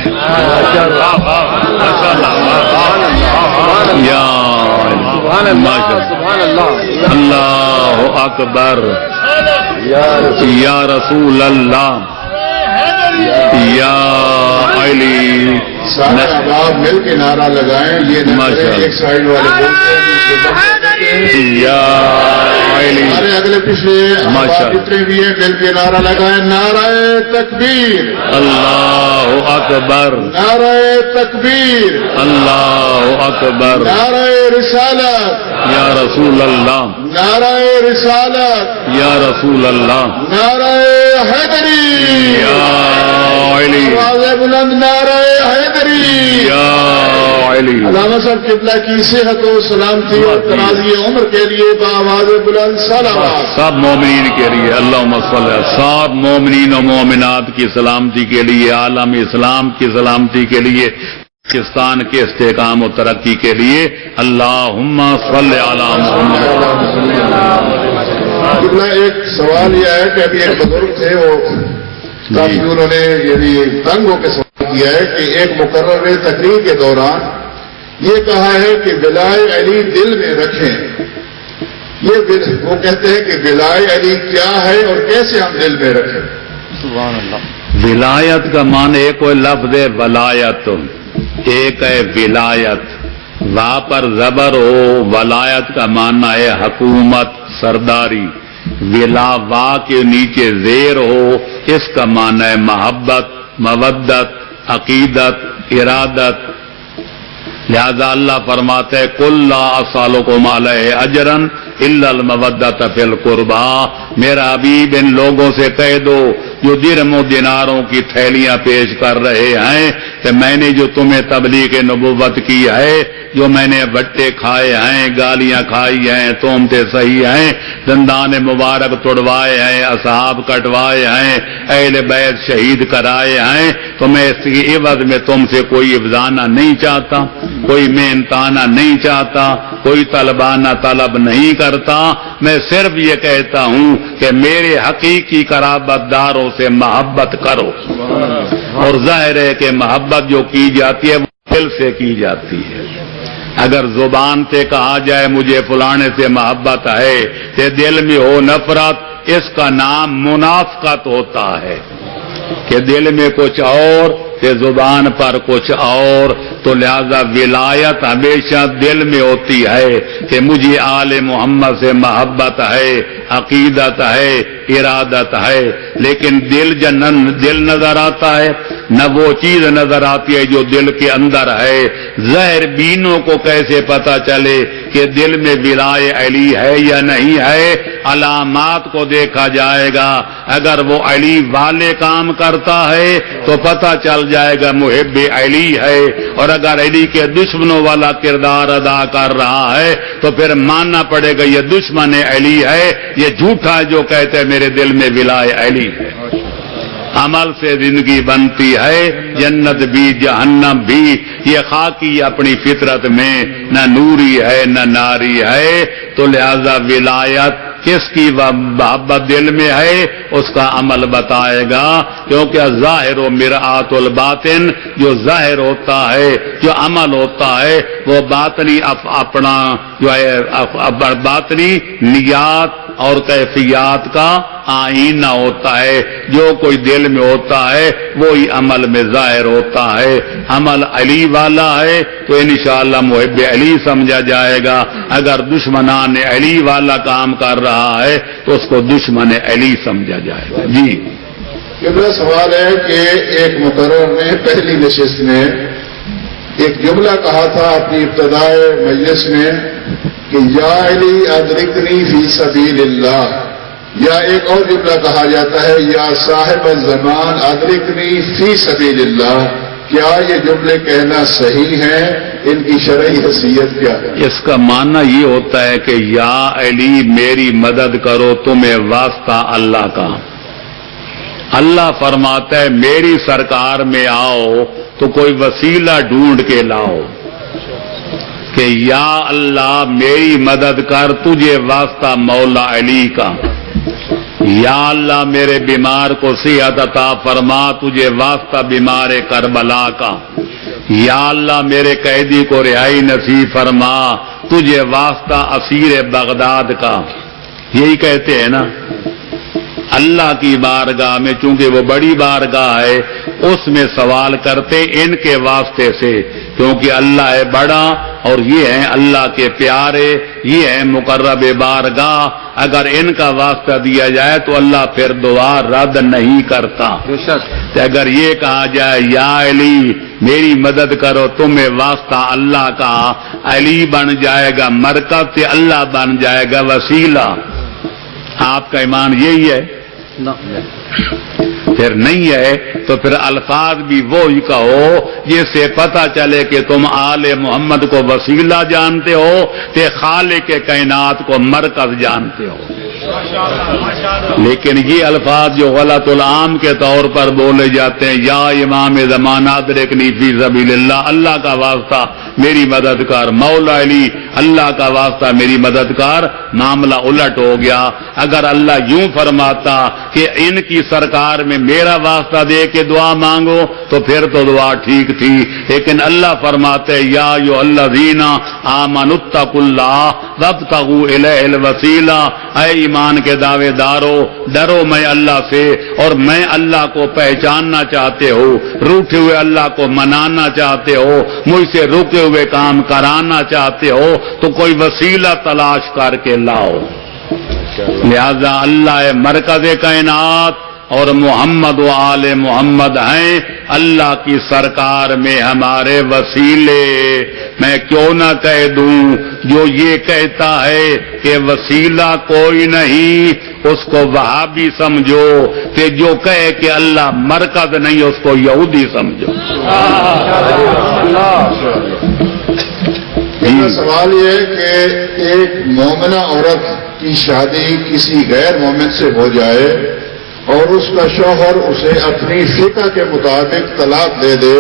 اللہ اکبر، یا رسول اللہ، یا علی. سارے احباب مل کے نعرہ لگائیں، یہ نہ کریں ایک سائڈ والے بولتے ہیں یا علی. سارے اگلے پچھلے احباب جتنے بھی ہیں مل کے نعرہ لگائیں، نعرہ تکبیر، اللہ اکبر، نعرہ تکبیر، اللہ اکبر، نعرہ رسالت، یا رسول اللہ، نعرہ رسالت، یا رسول اللہ، نعرہ حیدری، یا علی، آواز بلند، نعرہ حیدری، یا علی. علامہ صاحب قبلہ کی صحت و سلامتی اور درازی عمر کے لیے بآواز بلند صلوات. سب مومنین کے لیے اللہم صلی اللہ، سب مومنین و مومنات کی سلامتی کے لیے، عالم اسلام کی سلامتی کے لیے، پاکستان کے استحکام و ترقی کے لیے اللہم صلی علی محمد. قبلہ ایک سوال یہ ہے کہ ابھی ایک بزرگ تھے، وہ کافی انہوں نے یہ تنگ ہو کے سوال کیا ہے کہ ایک مقرر تقریر کے دوران یہ کہا ہے کہ ولائے علی دل میں رکھیں. وہ کہتے ہیں کہ ولائے علی کیا ہے اور کیسے ہم دل میں رکھیں؟ سبحان اللہ. ولایت کا معنی ایک کوئی لفظ ہے ولایت، ایک ہے ولایت، وا پر زبر ہو. ولایت کا معنی ہے حکومت، سرداری. ولا وا کے نیچے زیر ہو، اس کا معنی ہے محبت، مودت، عقیدت، ارادت. لہذا اللہ فرماتے ہیں قل لا اسالکم علیہ اجرا الا المودۃ فی القربى. میرا حبیب ان لوگوں سے کہہ دو جو درہم و دیناروں کی تھیلیاں پیش کر رہے ہیں کہ میں نے جو تمہیں تبلیغ نبوت کی ہے، جو میں نے بٹے کھائے ہیں، گالیاں کھائی ہیں، تہمتیں سہی ہیں، دندان مبارک توڑوائے ہیں، اصحاب کٹوائے ہیں، اہل بیت شہید کرائے ہیں، تو میں اس کی عوض میں تم سے کوئی افزانہ نہیں چاہتا، کوئی محنتانہ نہیں چاہتا، کوئی طلبانہ طلب نہیں کرتا. میں صرف یہ کہتا ہوں کہ میرے حقیقی قرابت داروں سے محبت کرو. اور ظاہر ہے کہ محبت جو کی جاتی ہے وہ دل سے کی جاتی ہے. اگر زبان سے کہا جائے مجھے فلانے سے محبت ہے کہ دل میں ہو نفرت، اس کا نام منافقت ہوتا ہے. کہ دل میں کچھ اور کہ زبان پر کچھ اور. تو لہذا ولایت ہمیشہ دل میں ہوتی ہے کہ مجھے آل محمد سے محبت ہے، عقیدت ہے، ارادت ہے. لیکن دل نظر آتا ہے نہ وہ چیز نظر آتی ہے جو دل کے اندر ہے. ظاہر بینوں کو کیسے پتا چلے کہ دل میں ولائے علی ہے یا نہیں ہے؟ علامات کو دیکھا جائے گا. اگر وہ علی والے کام کرتا ہے تو پتا چل جائے گا محب علی ہے، اور اگر علی کے دشمنوں والا کردار ادا کر رہا ہے تو پھر ماننا پڑے گا یہ دشمن علی ہے، یہ جھوٹا ہے جو کہتے ہیں میرے دل میں ولائے علی ہے. عمل سے زندگی بنتی ہے، جنت بھی جہنم بھی. یہ خاکی اپنی فطرت میں نہ نوری ہے نہ ناری ہے. تو لہذا ولایت کس کی محبت دل میں ہے اس کا عمل بتائے گا، کیونکہ ظاہر و مرآت الباطن، جو ظاہر ہوتا ہے، جو عمل ہوتا ہے، وہ باطنی اپنا جو ہے باطنی نیات اور کیفیات کا آئینہ ہوتا ہے. جو کوئی دل میں ہوتا ہے وہی عمل میں ظاہر ہوتا ہے. عمل علی والا ہے تو انشاءاللہ محب علی سمجھا جائے گا. اگر دشمنان علی والا کام کر رہا ہے تو اس کو دشمن علی سمجھا جائے گا. جی میرا سوال ہے کہ ایک مقرر نے پہلی نشست میں ایک جملہ کہا تھا اپنی ابتدائے مجلس میں کہ یا علی ادرکنی فی سبیل اللہ، یا ایک اور جملہ کہا جاتا ہے یا صاحب الزمان ادرکنی فی سبیل اللہ. کیا یہ جملے کہنا صحیح ہیں؟ ان کی شرعی حیثیت کیا ہے؟ اس کا معنی یہ ہوتا ہے کہ یا علی میری مدد کرو تمہیں واسطہ اللہ کا. اللہ فرماتا ہے میری سرکار میں آؤ تو کوئی وسیلہ ڈھونڈ کے لاؤ کہ یا اللہ میری مدد کر، تجھے واسطہ مولا علی کا. یا اللہ میرے بیمار کو صحت عطا فرما، تجھے واسطہ بیمار کربلا کا. یا اللہ میرے قیدی کو رہائی نصیب فرما، تجھے واسطہ اسیر بغداد کا. یہی کہتے ہیں نا. اللہ کی بارگاہ میں چونکہ وہ بڑی بارگاہ ہے اس میں سوال کرتے ان کے واسطے سے، کیونکہ اللہ ہے بڑا اور یہ ہیں اللہ کے پیارے، یہ ہیں مقرب بارگاہ. اگر ان کا واسطہ دیا جائے تو اللہ پھر دعا رد نہیں کرتا. اگر یہ کہا جائے یا علی میری مدد کرو تمہیں واسطہ اللہ کا، علی بن جائے گا مرکز سے، اللہ بن جائے گا وسیلہ. آپ کا ایمان یہی ہے؟ پھر نہیں ہے تو پھر الفاظ بھی وہی کہو جس سے پتہ چلے کہ تم آل محمد کو وسیلہ جانتے ہو، کہ خالق کائنات کو مرکز جانتے ہو. لیکن یہ الفاظ جو غلط العام کے طور پر بولے جاتے ہیں، یا امام زمانہ ادرکنی فی سبیل اللہ، اللہ کا واسطہ میری مددگار مولا علی، اللہ کا واسطہ میری مددگار، معاملہ الٹ ہو گیا. اگر اللہ یوں فرماتا کہ ان کی سرکار میں میرا واسطہ دے کے دعا مانگو تو پھر تو دعا ٹھیک تھی. لیکن اللہ فرماتے یا ایھا الذین آمنوا اتقوا اللہ وابتغوا الیہ الوسیلہ، اے ایمان کے دعوے دارو ڈرو میں اللہ سے اور میں اللہ کو پہچاننا چاہتے ہو، روٹھے ہوئے اللہ کو منانا چاہتے ہو، مجھ سے رکے ہوئے کام کرانا چاہتے ہو تو کوئی وسیلہ تلاش کر کے لاؤ. لہذا اللہ ہے مرکز کائنات اور محمد و آل محمد ہیں اللہ کی سرکار میں ہمارے وسیلے. میں کیوں نہ کہہ دوں جو یہ کہتا ہے کہ وسیلہ کوئی نہیں اس کو وہابی سمجھو، کہ جو کہے کہ اللہ مرکز نہیں اس کو یہودی سمجھو. میرا سوال یہ ہے کہ ایک مومنہ عورت کی شادی کسی غیر مومن سے ہو جائے اور اس کا شوہر اسے اپنی فقہ کے مطابق طلاق دے دے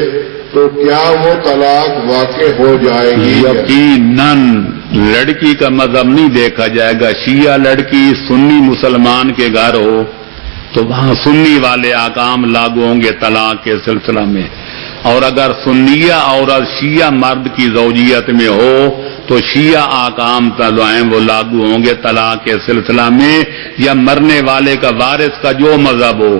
تو کیا وہ طلاق واقع ہو جائے گی؟ یقیناً لڑکی کا مذہب نہیں دیکھا جائے گا. شیعہ لڑکی سنی مسلمان کے گھر ہو تو وہاں سنی والے احکام لاگو ہوں گے طلاق کے سلسلہ میں، اور اگر سنیہ عورت شیعہ مرد کی زوجیت میں ہو تو شیعہ احکام وہ لاگو ہوں گے طلاق کے سلسلہ میں، یا مرنے والے کا وارث کا جو مذہب ہو.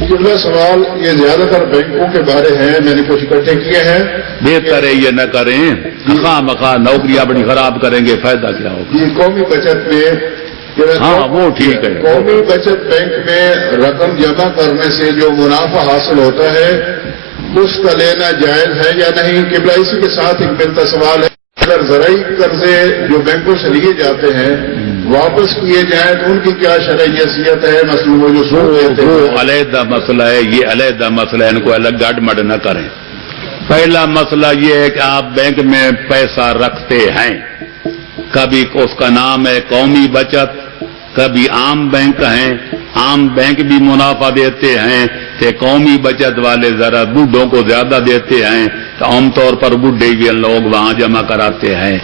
قبلہ سوال یہ زیادہ تر بینکوں کے بارے ہیں، میں نے کچھ اکٹھے کیے ہیں. بہتر ہے یہ نہ کریں، خواہ مخواہ نوکریاں بڑی خراب کریں گے، فائدہ کیا ہوگا. یہ قومی بچت میں ہاں وہ ٹھیک ہے. قومی بچت بینک میں رقم جمع کرنے سے جو منافع حاصل ہوتا ہے اس کا لینا جائز ہے یا نہیں؟ قبلہ اسی کے ساتھ ایک ملتا سوال ہے، اگر زرعی قرضے جو بینکوں سے لیے جاتے ہیں واپس کیے جائیں تو ان کی کیا شرعی حیثیت ہے؟ مثلا وہ جو سود دیتے ہیں. وہ علیحدہ مسئلہ ہے، یہ علیحدہ مسئلہ ہے، ان کو الگ گڈ مڈ نہ کریں. پہلا مسئلہ یہ ہے کہ آپ بینک میں پیسہ رکھتے ہیں، کبھی اس کا نام ہے قومی بچت، کبھی عام بینک ہیں. عام بینک بھی منافع دیتے ہیں کہ قومی بچت والے ذرا بوڑھوں کو زیادہ دیتے ہیں، تو عام طور پر بوڑھے بھی لوگ وہاں جمع کراتے ہیں.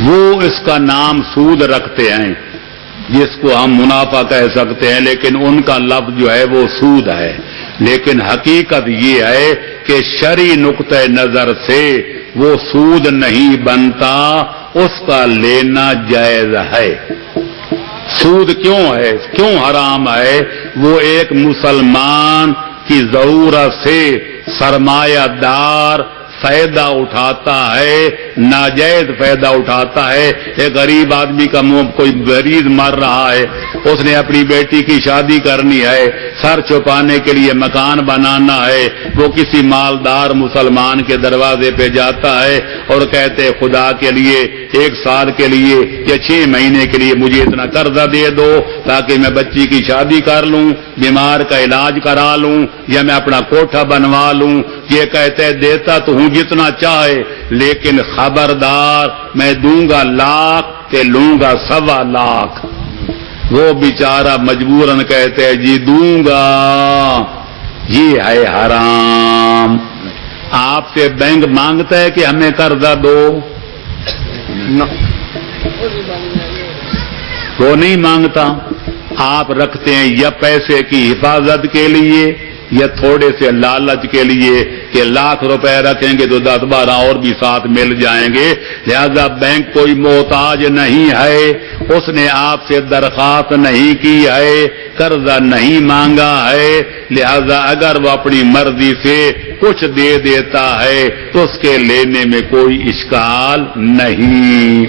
وہ اس کا نام سود رکھتے ہیں جس کو ہم منافع کہہ سکتے ہیں، لیکن ان کا لفظ جو ہے وہ سود ہے. لیکن حقیقت یہ ہے کہ شرعی نقطۂ نظر سے وہ سود نہیں بنتا، اس کا لینا جائز ہے. سود کیوں ہے، کیوں حرام ہے؟ وہ ایک مسلمان کی ضرورت سے سرمایہ دار فائدہ اٹھاتا ہے، ناجائز فائدہ اٹھاتا ہے. ایک غریب آدمی کا کوئی مریض مر رہا ہے، اس نے اپنی بیٹی کی شادی کرنی ہے، سر چھپانے کے لیے مکان بنانا ہے، وہ کسی مالدار مسلمان کے دروازے پہ جاتا ہے اور کہتے خدا کے لیے 1 سال کے لیے یا 6 مہینے کے لیے مجھے اتنا قرضہ دے دو تاکہ میں بچی کی شادی کر لوں، بیمار کا علاج کرا لوں یا میں اپنا کوٹھا بنوا لوں. یہ کہتے دیتا تو ہوں جتنا چاہے، لیکن خبردار میں دوں گا 1 لاکھ کہ لوں گا 1.25 لاکھ. وہ بیچارہ مجبوراً کہتے ہیں جی دوں گا. یہ ہے حرام. آپ سے بینک مانگتا ہے کہ ہمیں قرضہ دو، وہ نہیں مانگتا. آپ رکھتے ہیں یا پیسے کی حفاظت کے لیے یا تھوڑے سے لالچ کے لیے کہ 1 لاکھ روپے رکھیں گے تو 10-12 اور بھی ساتھ مل جائیں گے. لہذا بینک کوئی محتاج نہیں ہے، اس نے آپ سے درخواست نہیں کی ہے، قرضہ نہیں مانگا ہے. لہذا اگر وہ اپنی مرضی سے کچھ دے دیتا ہے تو اس کے لینے میں کوئی اشکال نہیں.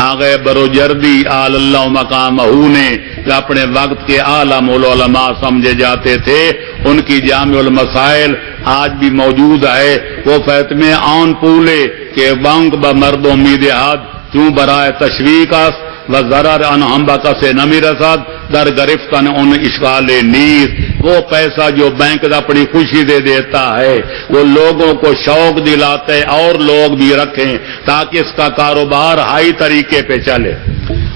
آگے بروجردی آل اللہ مقامہ نے جو اپنے وقت کے عالم العلماء سمجھے جاتے تھے، ان کی جامع المسائل آج بھی موجود ہے. وہ فتوے آن پولے کہ بانگ ب مرد امید حد کیوں برائے تشویق است و ضرر ان ہمبا سے نمی رسد در گرفتن ان اشغال نیز. وہ پیسہ جو بینک اپنی خوشی سے دیتا ہے وہ لوگوں کو شوق دلاتے ہیں اور لوگ بھی رکھیں تاکہ اس کا کاروبار ہائی طریقے پہ چلے،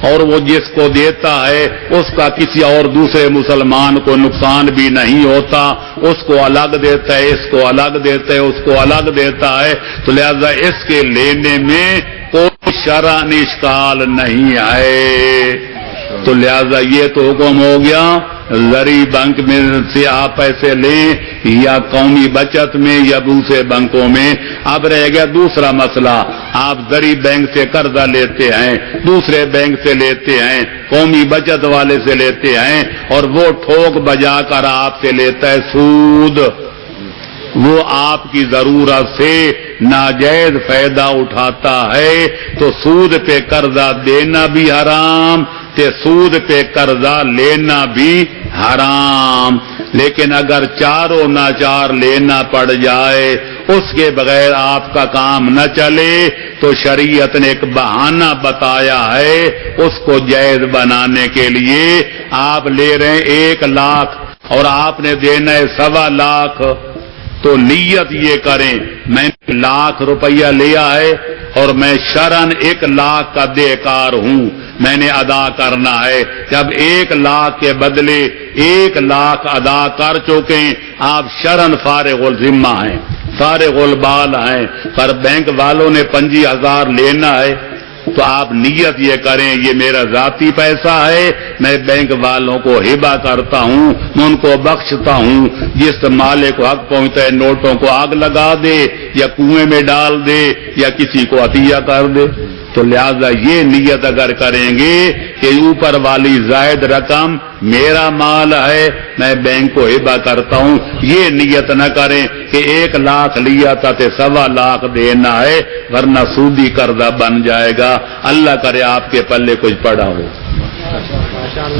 اور وہ جس کو دیتا ہے اس کا کسی اور دوسرے مسلمان کو نقصان بھی نہیں ہوتا. اس کو الگ دیتا ہے، اس کو الگ دیتا ہے، اس کو الگ دیتا ہے. تو لہذا اس کے لینے میں کوئی شرعی اشکال نہیں ہے. تو لہذا یہ تو حکم ہو گیا زرعی بینک میں سے آپ پیسے لیں یا قومی بچت میں یا دوسرے بینکوں میں. اب رہ گیا دوسرا مسئلہ، آپ زرعی بینک سے قرضہ لیتے ہیں، دوسرے بینک سے لیتے ہیں، قومی بچت والے سے لیتے ہیں، اور وہ ٹھوک بجا کر آپ سے لیتا ہے سود. وہ آپ کی ضرورت سے ناجائز فائدہ اٹھاتا ہے تو سود پہ قرضہ دینا بھی حرام، کہ سود پہ قرضہ لینا بھی حرام. لیکن اگر چاروں ناچار لینا پڑ جائے، اس کے بغیر آپ کا کام نہ چلے، تو شریعت نے ایک بہانہ بتایا ہے اس کو جائز بنانے کے لیے. آپ لے رہے ہیں 1 لاکھ اور آپ نے دینا ہے 1.25 لاکھ، تو نیت یہ کریں میں نے 1 لاکھ روپیہ لیا ہے اور میں شرعاً 1 لاکھ کا دیکار ہوں، میں نے ادا کرنا ہے. جب 1 لاکھ کے بدلے 1 لاکھ ادا کر چکے آپ شرعاً فارغ الذمہ ہیں، فارغ البال ہیں. پر بینک والوں نے 25,000 لینا ہے تو آپ نیت یہ کریں یہ میرا ذاتی پیسہ ہے، میں بینک والوں کو ہبہ کرتا ہوں، میں ان کو بخشتا ہوں. جس مالے کو حق پہنچتا ہے نوٹوں کو آگ لگا دے یا کنویں میں ڈال دے یا کسی کو عطیہ کر دے. تو لہذا یہ نیت اگر کریں گے کہ اوپر والی زائد رقم میرا مال ہے میں بینک کو ہبہ کرتا ہوں، یہ نیت نہ کریں کہ 1 لاکھ لیا تھا تو 1.25 لاکھ دینا ہے ورنہ سودی قرضہ بن جائے گا۔ اللہ کرے آپ کے پلے کچھ پڑا ہو۔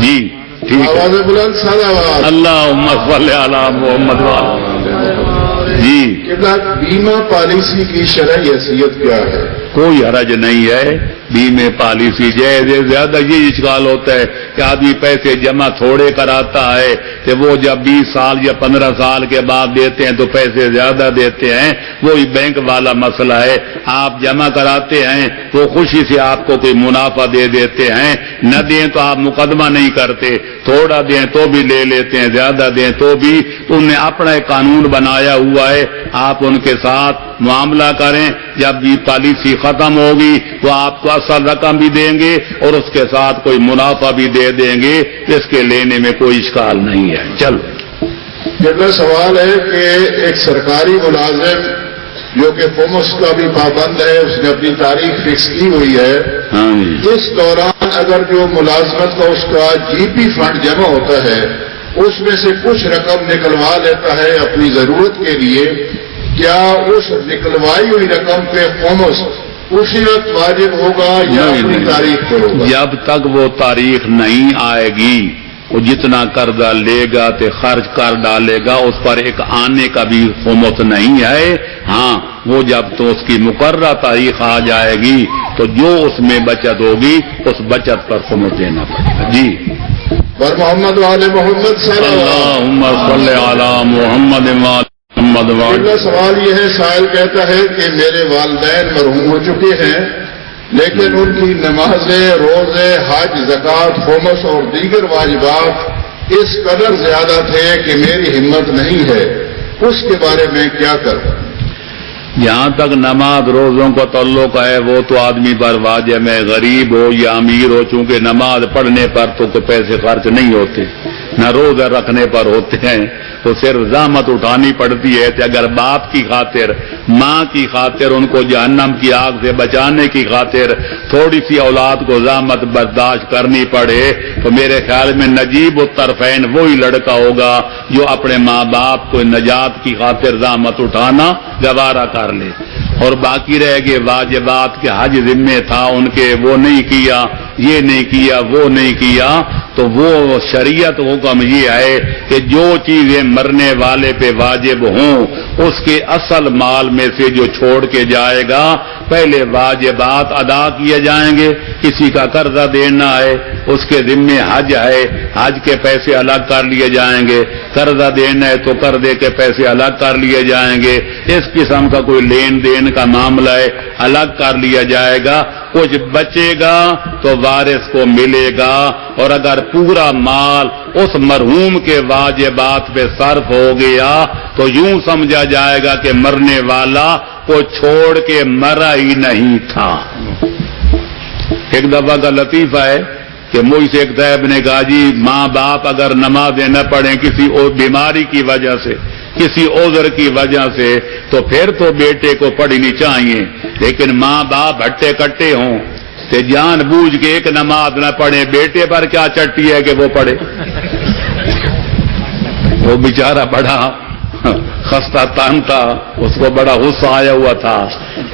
جی ٹھیک ہے، آواز بلند صلوات۔ اللہم صلی علی محمد جی قبلہ بیمہ پالیسی کی شرعی حیثیت کیا ہے؟ کوئی حرج نہیں ہے، بیمے پالیسی جیسے زیادہ یہ اشکال ہوتا ہے کہ آدمی پیسے جمع تھوڑے کراتا ہے کہ وہ جب 20 سال یا 15 سال کے بعد دیتے ہیں تو پیسے زیادہ دیتے ہیں، وہی بینک والا مسئلہ ہے۔ آپ جمع کراتے ہیں تو خوشی سے آپ کو کوئی منافع دے دیتے ہیں، نہ دیں تو آپ مقدمہ نہیں کرتے، تھوڑا دیں تو بھی لے لیتے ہیں، زیادہ دیں تو بھی۔ انہوں نے اپنا ایک قانون بنایا ہوا ہے، آپ ان کے ساتھ معاملہ کریں، جب یہ پالیسی ختم ہوگی تو آپ کو اصل رقم بھی دیں گے اور اس کے ساتھ کوئی منافع بھی دے دیں گے، اس کے لینے میں کوئی اشکال نہیں ہے۔ چلو اگلا سوال ہے کہ ایک سرکاری ملازم جو کہ فومس کا بھی پابند ہے، اس نے اپنی تاریخ فکس کی ہوئی ہے، ہاں جی، اس دوران اگر جو ملازمت کا اس کا جی پی فنڈ جمع ہوتا ہے اس میں سے کچھ رقم نکلوا لیتا ہے اپنی ضرورت کے لیے، کیا اس نکلوائی ہوئی رقم پہ خمس اسی وقت واجب ہوگا یا اپنی تاریخ پہ ہوگا؟ جب تک وہ تاریخ نہیں آئے گی وہ جتنا قرضہ لے گا تو خرچ کر ڈالے گا، اس پر ایک آنے کا بھی خمس نہیں ہے۔ ہاں وہ جب تو اس کی مقررہ تاریخ آ جائے گی تو جو اس میں بچت ہوگی اس بچت پر خمس دینا پڑے گا۔ جی پر محمد والے محمد صلی اللہم صلی علی محمد محمد اگلا سوال یہ ہے، سائل کہتا ہے کہ میرے والدین مرحوم ہو چکے ہیں لیکن ان کی نمازیں، روزے، حج، زکوٰۃ، خمس اور دیگر واجبات اس قدر زیادہ تھے کہ میری ہمت نہیں ہے، اس کے بارے میں کیا کروں؟ جہاں تک نماز روزوں کا تعلق ہے وہ تو آدمی پر واجب ہے، غریب ہو یا امیر ہو، چونکہ نماز پڑھنے پر تو کوئی پیسے خرچ نہیں ہوتے، نہ روزہ رکھنے پر ہوتے ہیں، تو صرف زحمت اٹھانی پڑتی ہے کہ اگر باپ کی خاطر، ماں کی خاطر، ان کو جہنم کی آگ سے بچانے کی خاطر تھوڑی سی اولاد کو زحمت برداشت کرنی پڑے تو میرے خیال میں نجیب الطرفین وہی لڑکا ہوگا جو اپنے ماں باپ کو نجات کی خاطر زحمت اٹھانا گوارا کر لے، اور باقی رہ گئے واجبات کے حج ذمے تھا ان کے، وہ نہیں کیا، یہ نہیں کیا، وہ نہیں کیا، تو وہ شریعت حکم یہ ہے کہ جو چیزیں مرنے والے پہ واجب ہوں اس کے اصل مال میں سے جو چھوڑ کے جائے گا پہلے واجبات ادا کیے جائیں گے۔ کسی کا قرضہ دینا ہے، اس کے ذمے حج ہے، حج کے پیسے الگ کر لیے جائیں گے، قرضہ دینا ہے تو قرضے کے پیسے الگ کر لیے جائیں گے، اس قسم کا کوئی لین دین کا معاملہ ہے الگ کر لیا جائے گا، کچھ بچے گا تو وارث کو ملے گا، اور اگر پورا مال اس مرحوم کے واجبات پہ صرف ہو گیا تو یوں سمجھا جائے گا کہ مرنے والا کو چھوڑ کے مرا ہی نہیں تھا۔ ایک دفعہ کا لطیفہ ہے کہ مجھ سے ایک صاحب نے کہا جی ماں باپ اگر نمازیں نہ پڑھیں کسی بیماری کی وجہ سے، کسی عذر کی وجہ سے، تو پھر تو بیٹے کو پڑھنی چاہیے، لیکن ماں باپ ہٹے کٹے ہوں تو جان بوجھ کے ایک نماز نہ پڑھے، بیٹے پر کیا چٹی ہے کہ وہ پڑھے؟ وہ بیچارہ بڑا خستہ تان تھا، اس کو بڑا غصہ آیا ہوا تھا۔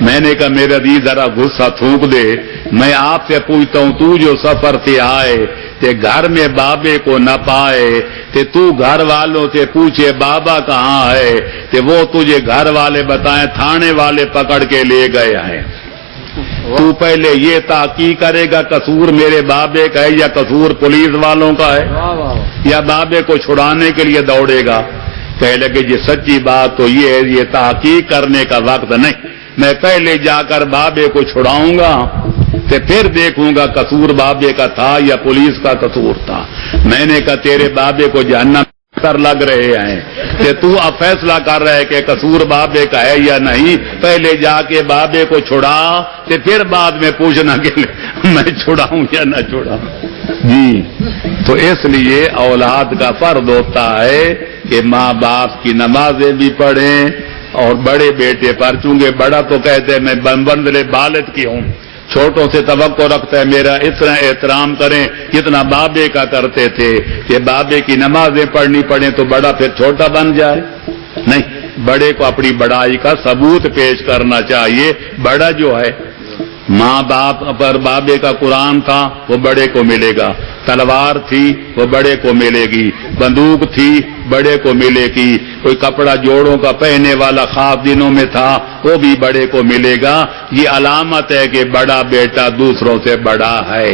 میں نے کہا میرا دی ذرا غصہ تھوک دے، میں آپ سے پوچھتا ہوں تو جو سفر سے آئے تے گھر میں بابے کو نہ پائے تے تو گھر والوں سے پوچھے بابا کہاں ہے تے وہ تجھے گھر والے بتائیں تھانے والے پکڑ کے لے گئے ہیں، تو پہلے یہ تحقیق کرے گا قصور میرے بابے کا ہے یا قصور پولیس والوں کا ہے، یا بابے کو چھڑانے کے لیے دوڑے گا؟ کہنے لگے جی سچی بات تو یہ ہے یہ تحقیق کرنے کا وقت نہیں، میں پہلے جا کر بابے کو چھڑاؤں گا تو پھر دیکھوں گا قصور بابے کا تھا یا پولیس کا قصور تھا۔ میں نے کہا تیرے بابے کو جہنم کر لگ رہے ہیں کہ تو اب فیصلہ کر رہے کہ قصور بابے کا ہے یا نہیں، پہلے جا کے بابے کو چھڑا تو پھر بعد میں پوچھنا کہ میں چھڑاؤں یا نہ چھڑاؤں۔ جی تو اس لیے اولاد کا فرض ہوتا ہے کہ ماں باپ کی نمازیں بھی پڑھیں، اور بڑے بیٹے پر چونکہ بڑا تو کہتے ہیں میں بندلے بالد کی ہوں چھوٹوں سے توقع رکھتا ہے میرا اتنا احترام کریں جتنا بابے کا کرتے تھے کہ بابے کی نمازیں پڑھنی پڑیں تو بڑا پھر چھوٹا بن جائے. نہیں، بڑے کو اپنی بڑائی کا ثبوت پیش کرنا چاہیے. بڑا جو ہے ماں باپ پر بابے کا قرآن تھا وہ بڑے کو ملے گا، تلوار تھی وہ بڑے کو ملے گی، بندوق تھی بڑے کو ملے گی، کوئی کپڑا جوڑوں کا پہننے والا خواب دنوں میں تھا وہ بھی بڑے کو ملے گا. یہ علامت ہے کہ بڑا بیٹا دوسروں سے بڑا ہے،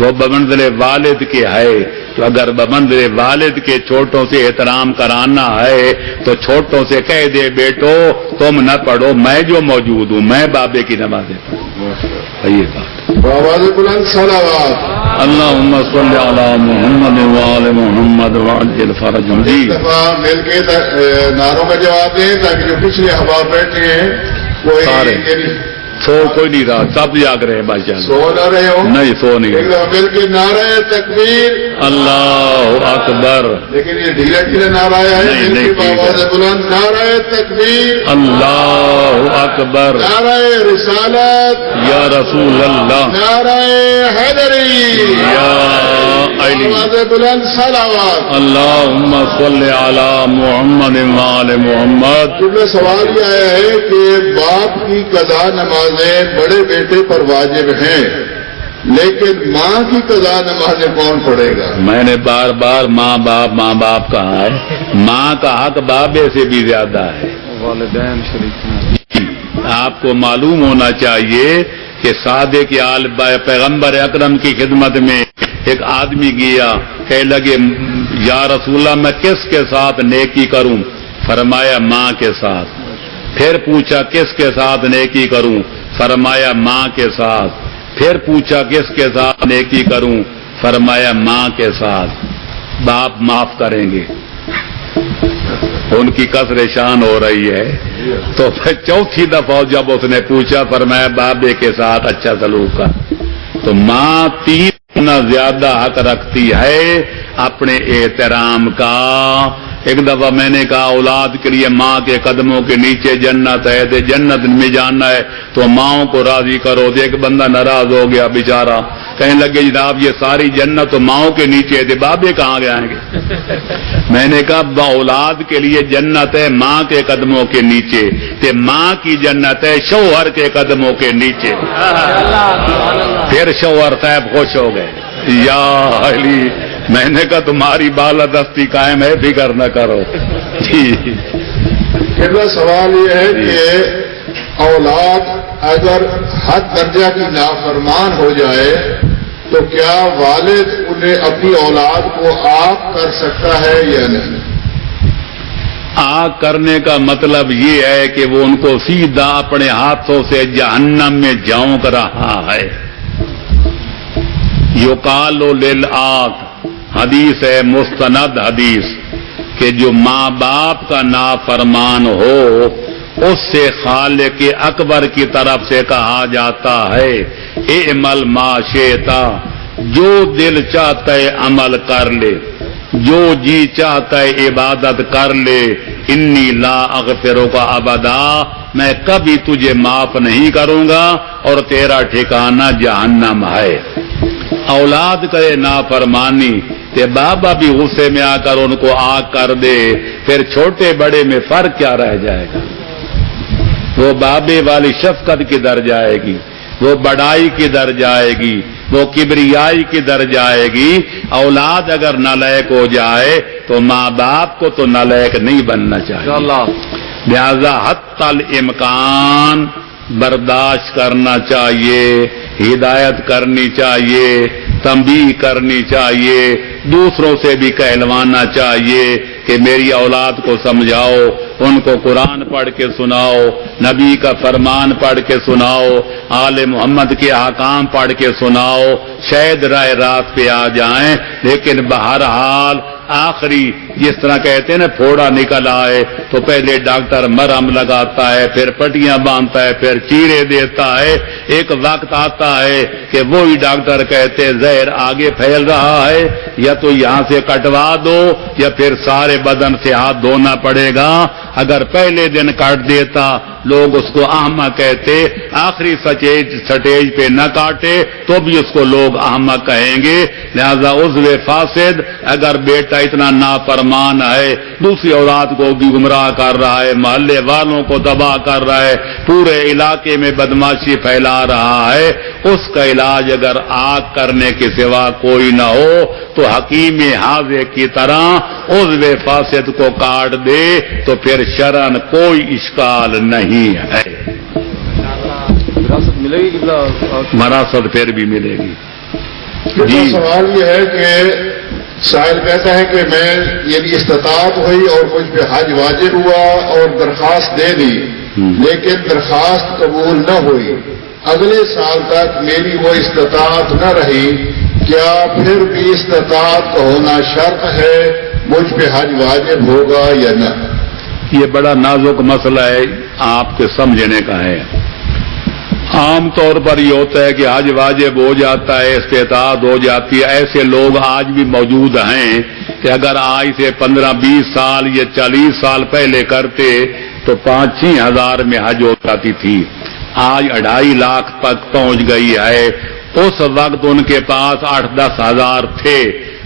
وہ بمنزل والد کے ہے. تو اگر بمنزل والد کے چھوٹوں سے احترام کرانا ہے تو چھوٹوں سے کہہ دے بیٹو تم نہ پڑھو، میں جو موجود ہوں میں بابے کی نمازیں پڑھوں. یہ بات آواز بلند صلوات. اللہم صلی علی محمد وآل محمد وعجل فرجہم. جی ایک دفعہ مل کے نعروں کا جواب دیں تاکہ جو پچھلے احباب بیٹھے ہیں وہ سارے. سو کوئی نہیں رہا، سب جاگ رہے ہیں بھائی جان. سو نہ رہے ہوں. نہیں سو نہیں. ایک دفعہ مل کے نعرہ تکبیر اللہ اکبر. لیکن یہ ڈھیلا ڈھیلا نعرہ ہے. نہیں، مل کے نہیں، آواز بلند نعرہ تکبیر، اللہ اکبر، نعرہ رسالت، یا رسول اللہ، نعرہ حیدری، یا علی. آواز بلند صلوات. اللہم صلی علی محمد وآل محمد. میں سوال یہ آیا ہے کہ باپ کی قضا نمازیں بڑے بیٹے پر واجب ہیں، لیکن ماں کی قضا نمازیں کون پڑھے گا؟ میں نے بار بار ماں باپ کہا ہے، ماں کا حق بابے سے بھی زیادہ ہے. والدین شریک. آپ کو معلوم ہونا چاہیے کہ صادق آل پیغمبر اکرم کی خدمت میں ایک آدمی گیا، کہنے لگے یا رسول اللہ میں کس کے ساتھ نیکی کروں؟ فرمایا ماں کے ساتھ. پھر پوچھا کس کے ساتھ نیکی کروں؟ فرمایا ماں کے ساتھ. پھر پوچھا کس کے ساتھ نیکی کروں؟ فرمایا ماں کے ساتھ. باپ معاف کریں گے، ان کی کسر شان ہو رہی ہے. تو پھر چوتھی دفعہ جب اس نے پوچھا فرمایا بابے کے ساتھ اچھا سلوک کا. تو ماں 3 گنا زیادہ حق رکھتی ہے اپنے احترام کا. ایک دفعہ میں نے کہا اولاد کے لیے ماں کے قدموں کے نیچے جنت ہے، تو جنت میں جانا ہے تو ماؤں کو راضی کرو. ایک بندہ ناراض ہو گیا بیچارہ، کہنے لگے جناب یہ ساری جنت تو ماؤں کے نیچے تھے، بابے کہاں گئے آئیں گے؟ میں نے کہا اولاد کے لیے جنت ہے ماں کے قدموں کے نیچے، تے ماں کی جنت ہے شوہر کے قدموں کے نیچے. پھر شوہر صاحب خوش ہو گئے. یا علی، میں نے کہا تمہاری بالادستی قائم ہے، فکر نہ کرو. پہلا سوال یہ ہے کہ اولاد اگر حد درجہ کی نافرمان ہو جائے تو کیا والد انہیں اپنی اولاد کو آگ کر سکتا ہے یا نہیں؟ آگ کرنے کا مطلب یہ ہے کہ وہ ان کو سیدھا اپنے ہاتھوں سے جہنم میں جھونک رہا ہے. یقال للآگ، حدیث ہے مستند حدیث، کہ جو ماں باپ کا نافرمان ہو اس سے خالق اکبر کی طرف سے کہا جاتا ہے اعمل ما شئت، جو دل چاہتا ہے عمل کر لے، جو جی چاہتا ہے عبادت کر لے. انی لا اغفرک ابدا، میں کبھی تجھے معاف نہیں کروں گا اور تیرا ٹھکانہ جہنم ہے. اولاد کرے نافرمانی تے بابا بھی غصے میں آ کر ان کو آگ کر دے، پھر چھوٹے بڑے میں فرق کیا رہ جائے گا؟ وہ بابے والی شفقت کدھر جائے گی؟ وہ بڑائی کدھر جائے گی؟ وہ کبریائی کدھر جائے گی؟ اولاد اگر نالائق ہو جائے تو ماں باپ کو تو نالائق نہیں بننا چاہیے. لہذا حتی الامکان برداشت کرنا چاہیے، ہدایت کرنی چاہیے، تنبیہ کرنی چاہیے، دوسروں سے بھی کہلوانا چاہیے کہ میری اولاد کو سمجھاؤ، ان کو قرآن پڑھ کے سناؤ، نبی کا فرمان پڑھ کے سناؤ، آل محمد کے احکام پڑھ کے سناؤ، شاید رائے راست پہ آ جائیں. لیکن بہرحال آخری جس طرح کہتے ہیں نا پھوڑا نکل آئے تو پہلے ڈاکٹر مرہم لگاتا ہے، پھر پٹیاں باندھتا ہے، پھر چیرے دیتا ہے. ایک وقت آتا ہے کہ وہی ڈاکٹر کہتے زہر آگے پھیل رہا ہے، یا تو یہاں سے کٹوا دو یا پھر سارے بدن سے ہاتھ دھونا پڑے گا. اگر پہلے دن کاٹ دیتا لوگ اس کو احمق کہتے، آخری سٹیج پہ نہ کاٹے تو بھی اس کو لوگ احمق کہیں گے. لہذا عضو فاسد، اگر بیٹا اتنا نافرمان ہے، دوسری اولاد کو بھی گمراہ کر رہا ہے، محلے والوں کو تباہ کر رہا ہے، پورے علاقے میں بدماشی پھیلا رہا ہے، اس کا علاج اگر آگ کرنے کے سوا کوئی نہ ہو تو حکیم حاضر کی طرح عضو فاسد کو کاٹ دے تو پھر شرعن کوئی اشکال نہیں ہے. وراثت ملے گی قبلہ؟ وراثت پھر بھی ملے گی. جی سوال یہ ہے کہ سائل کہتا ہے کہ میں یعنی استطاعت ہوئی اور مجھ پہ حج واجب ہوا اور درخواست دے دی، لیکن درخواست قبول نہ ہوئی، اگلے سال تک میری وہ استطاعت نہ رہی، کیا پھر بھی استطاعت کا ہونا شرط ہے؟ مجھ پہ حج واجب ہوگا یا نہ؟ یہ بڑا نازک مسئلہ ہے، آپ کے سمجھنے کا ہے. عام طور پر یہ ہوتا ہے کہ حج واجب ہو جاتا ہے، استطاعت ہو جاتی ہے. ایسے لوگ آج بھی موجود ہیں کہ اگر آج سے 15-20 سال یا 40 سال پہلے کرتے تو 5-6 ہزار میں حج ہو جاتی تھی. آج 2.5 لاکھ تک پہنچ گئی ہے. اس وقت ان کے پاس 8-10 ہزار تھے،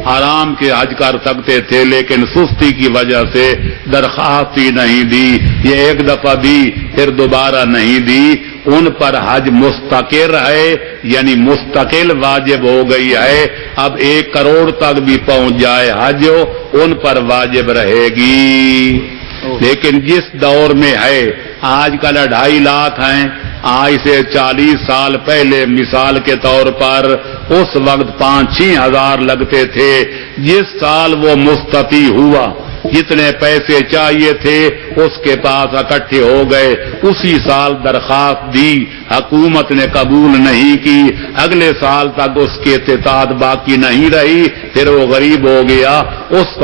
آرام کے حج کر سکتے تھے، لیکن سستی کی وجہ سے درخواست ہی نہیں دی، یہ ایک دفعہ دی پھر دوبارہ نہیں دی. ان پر حج مستقر ہے، یعنی مستقل واجب ہو گئی ہے. اب 1 کروڑ تک بھی پہنچ جائے حج ان پر واجب رہے گی. لیکن جس دور میں ہے آج کل 2.5 لاکھ ہیں، آج سے 40 سال پہلے مثال کے طور پر اس وقت 5-6 ہزار لگتے تھے. جس سال وہ مستطیع ہوا، جتنے پیسے چاہیے تھے اس کے پاس اکٹھے ہو گئے، اسی سال درخواست دی، حکومت نے قبول نہیں کی، اگلے سال تک اس کی استطاعت باقی نہیں رہی، پھر وہ غریب ہو گیا. اس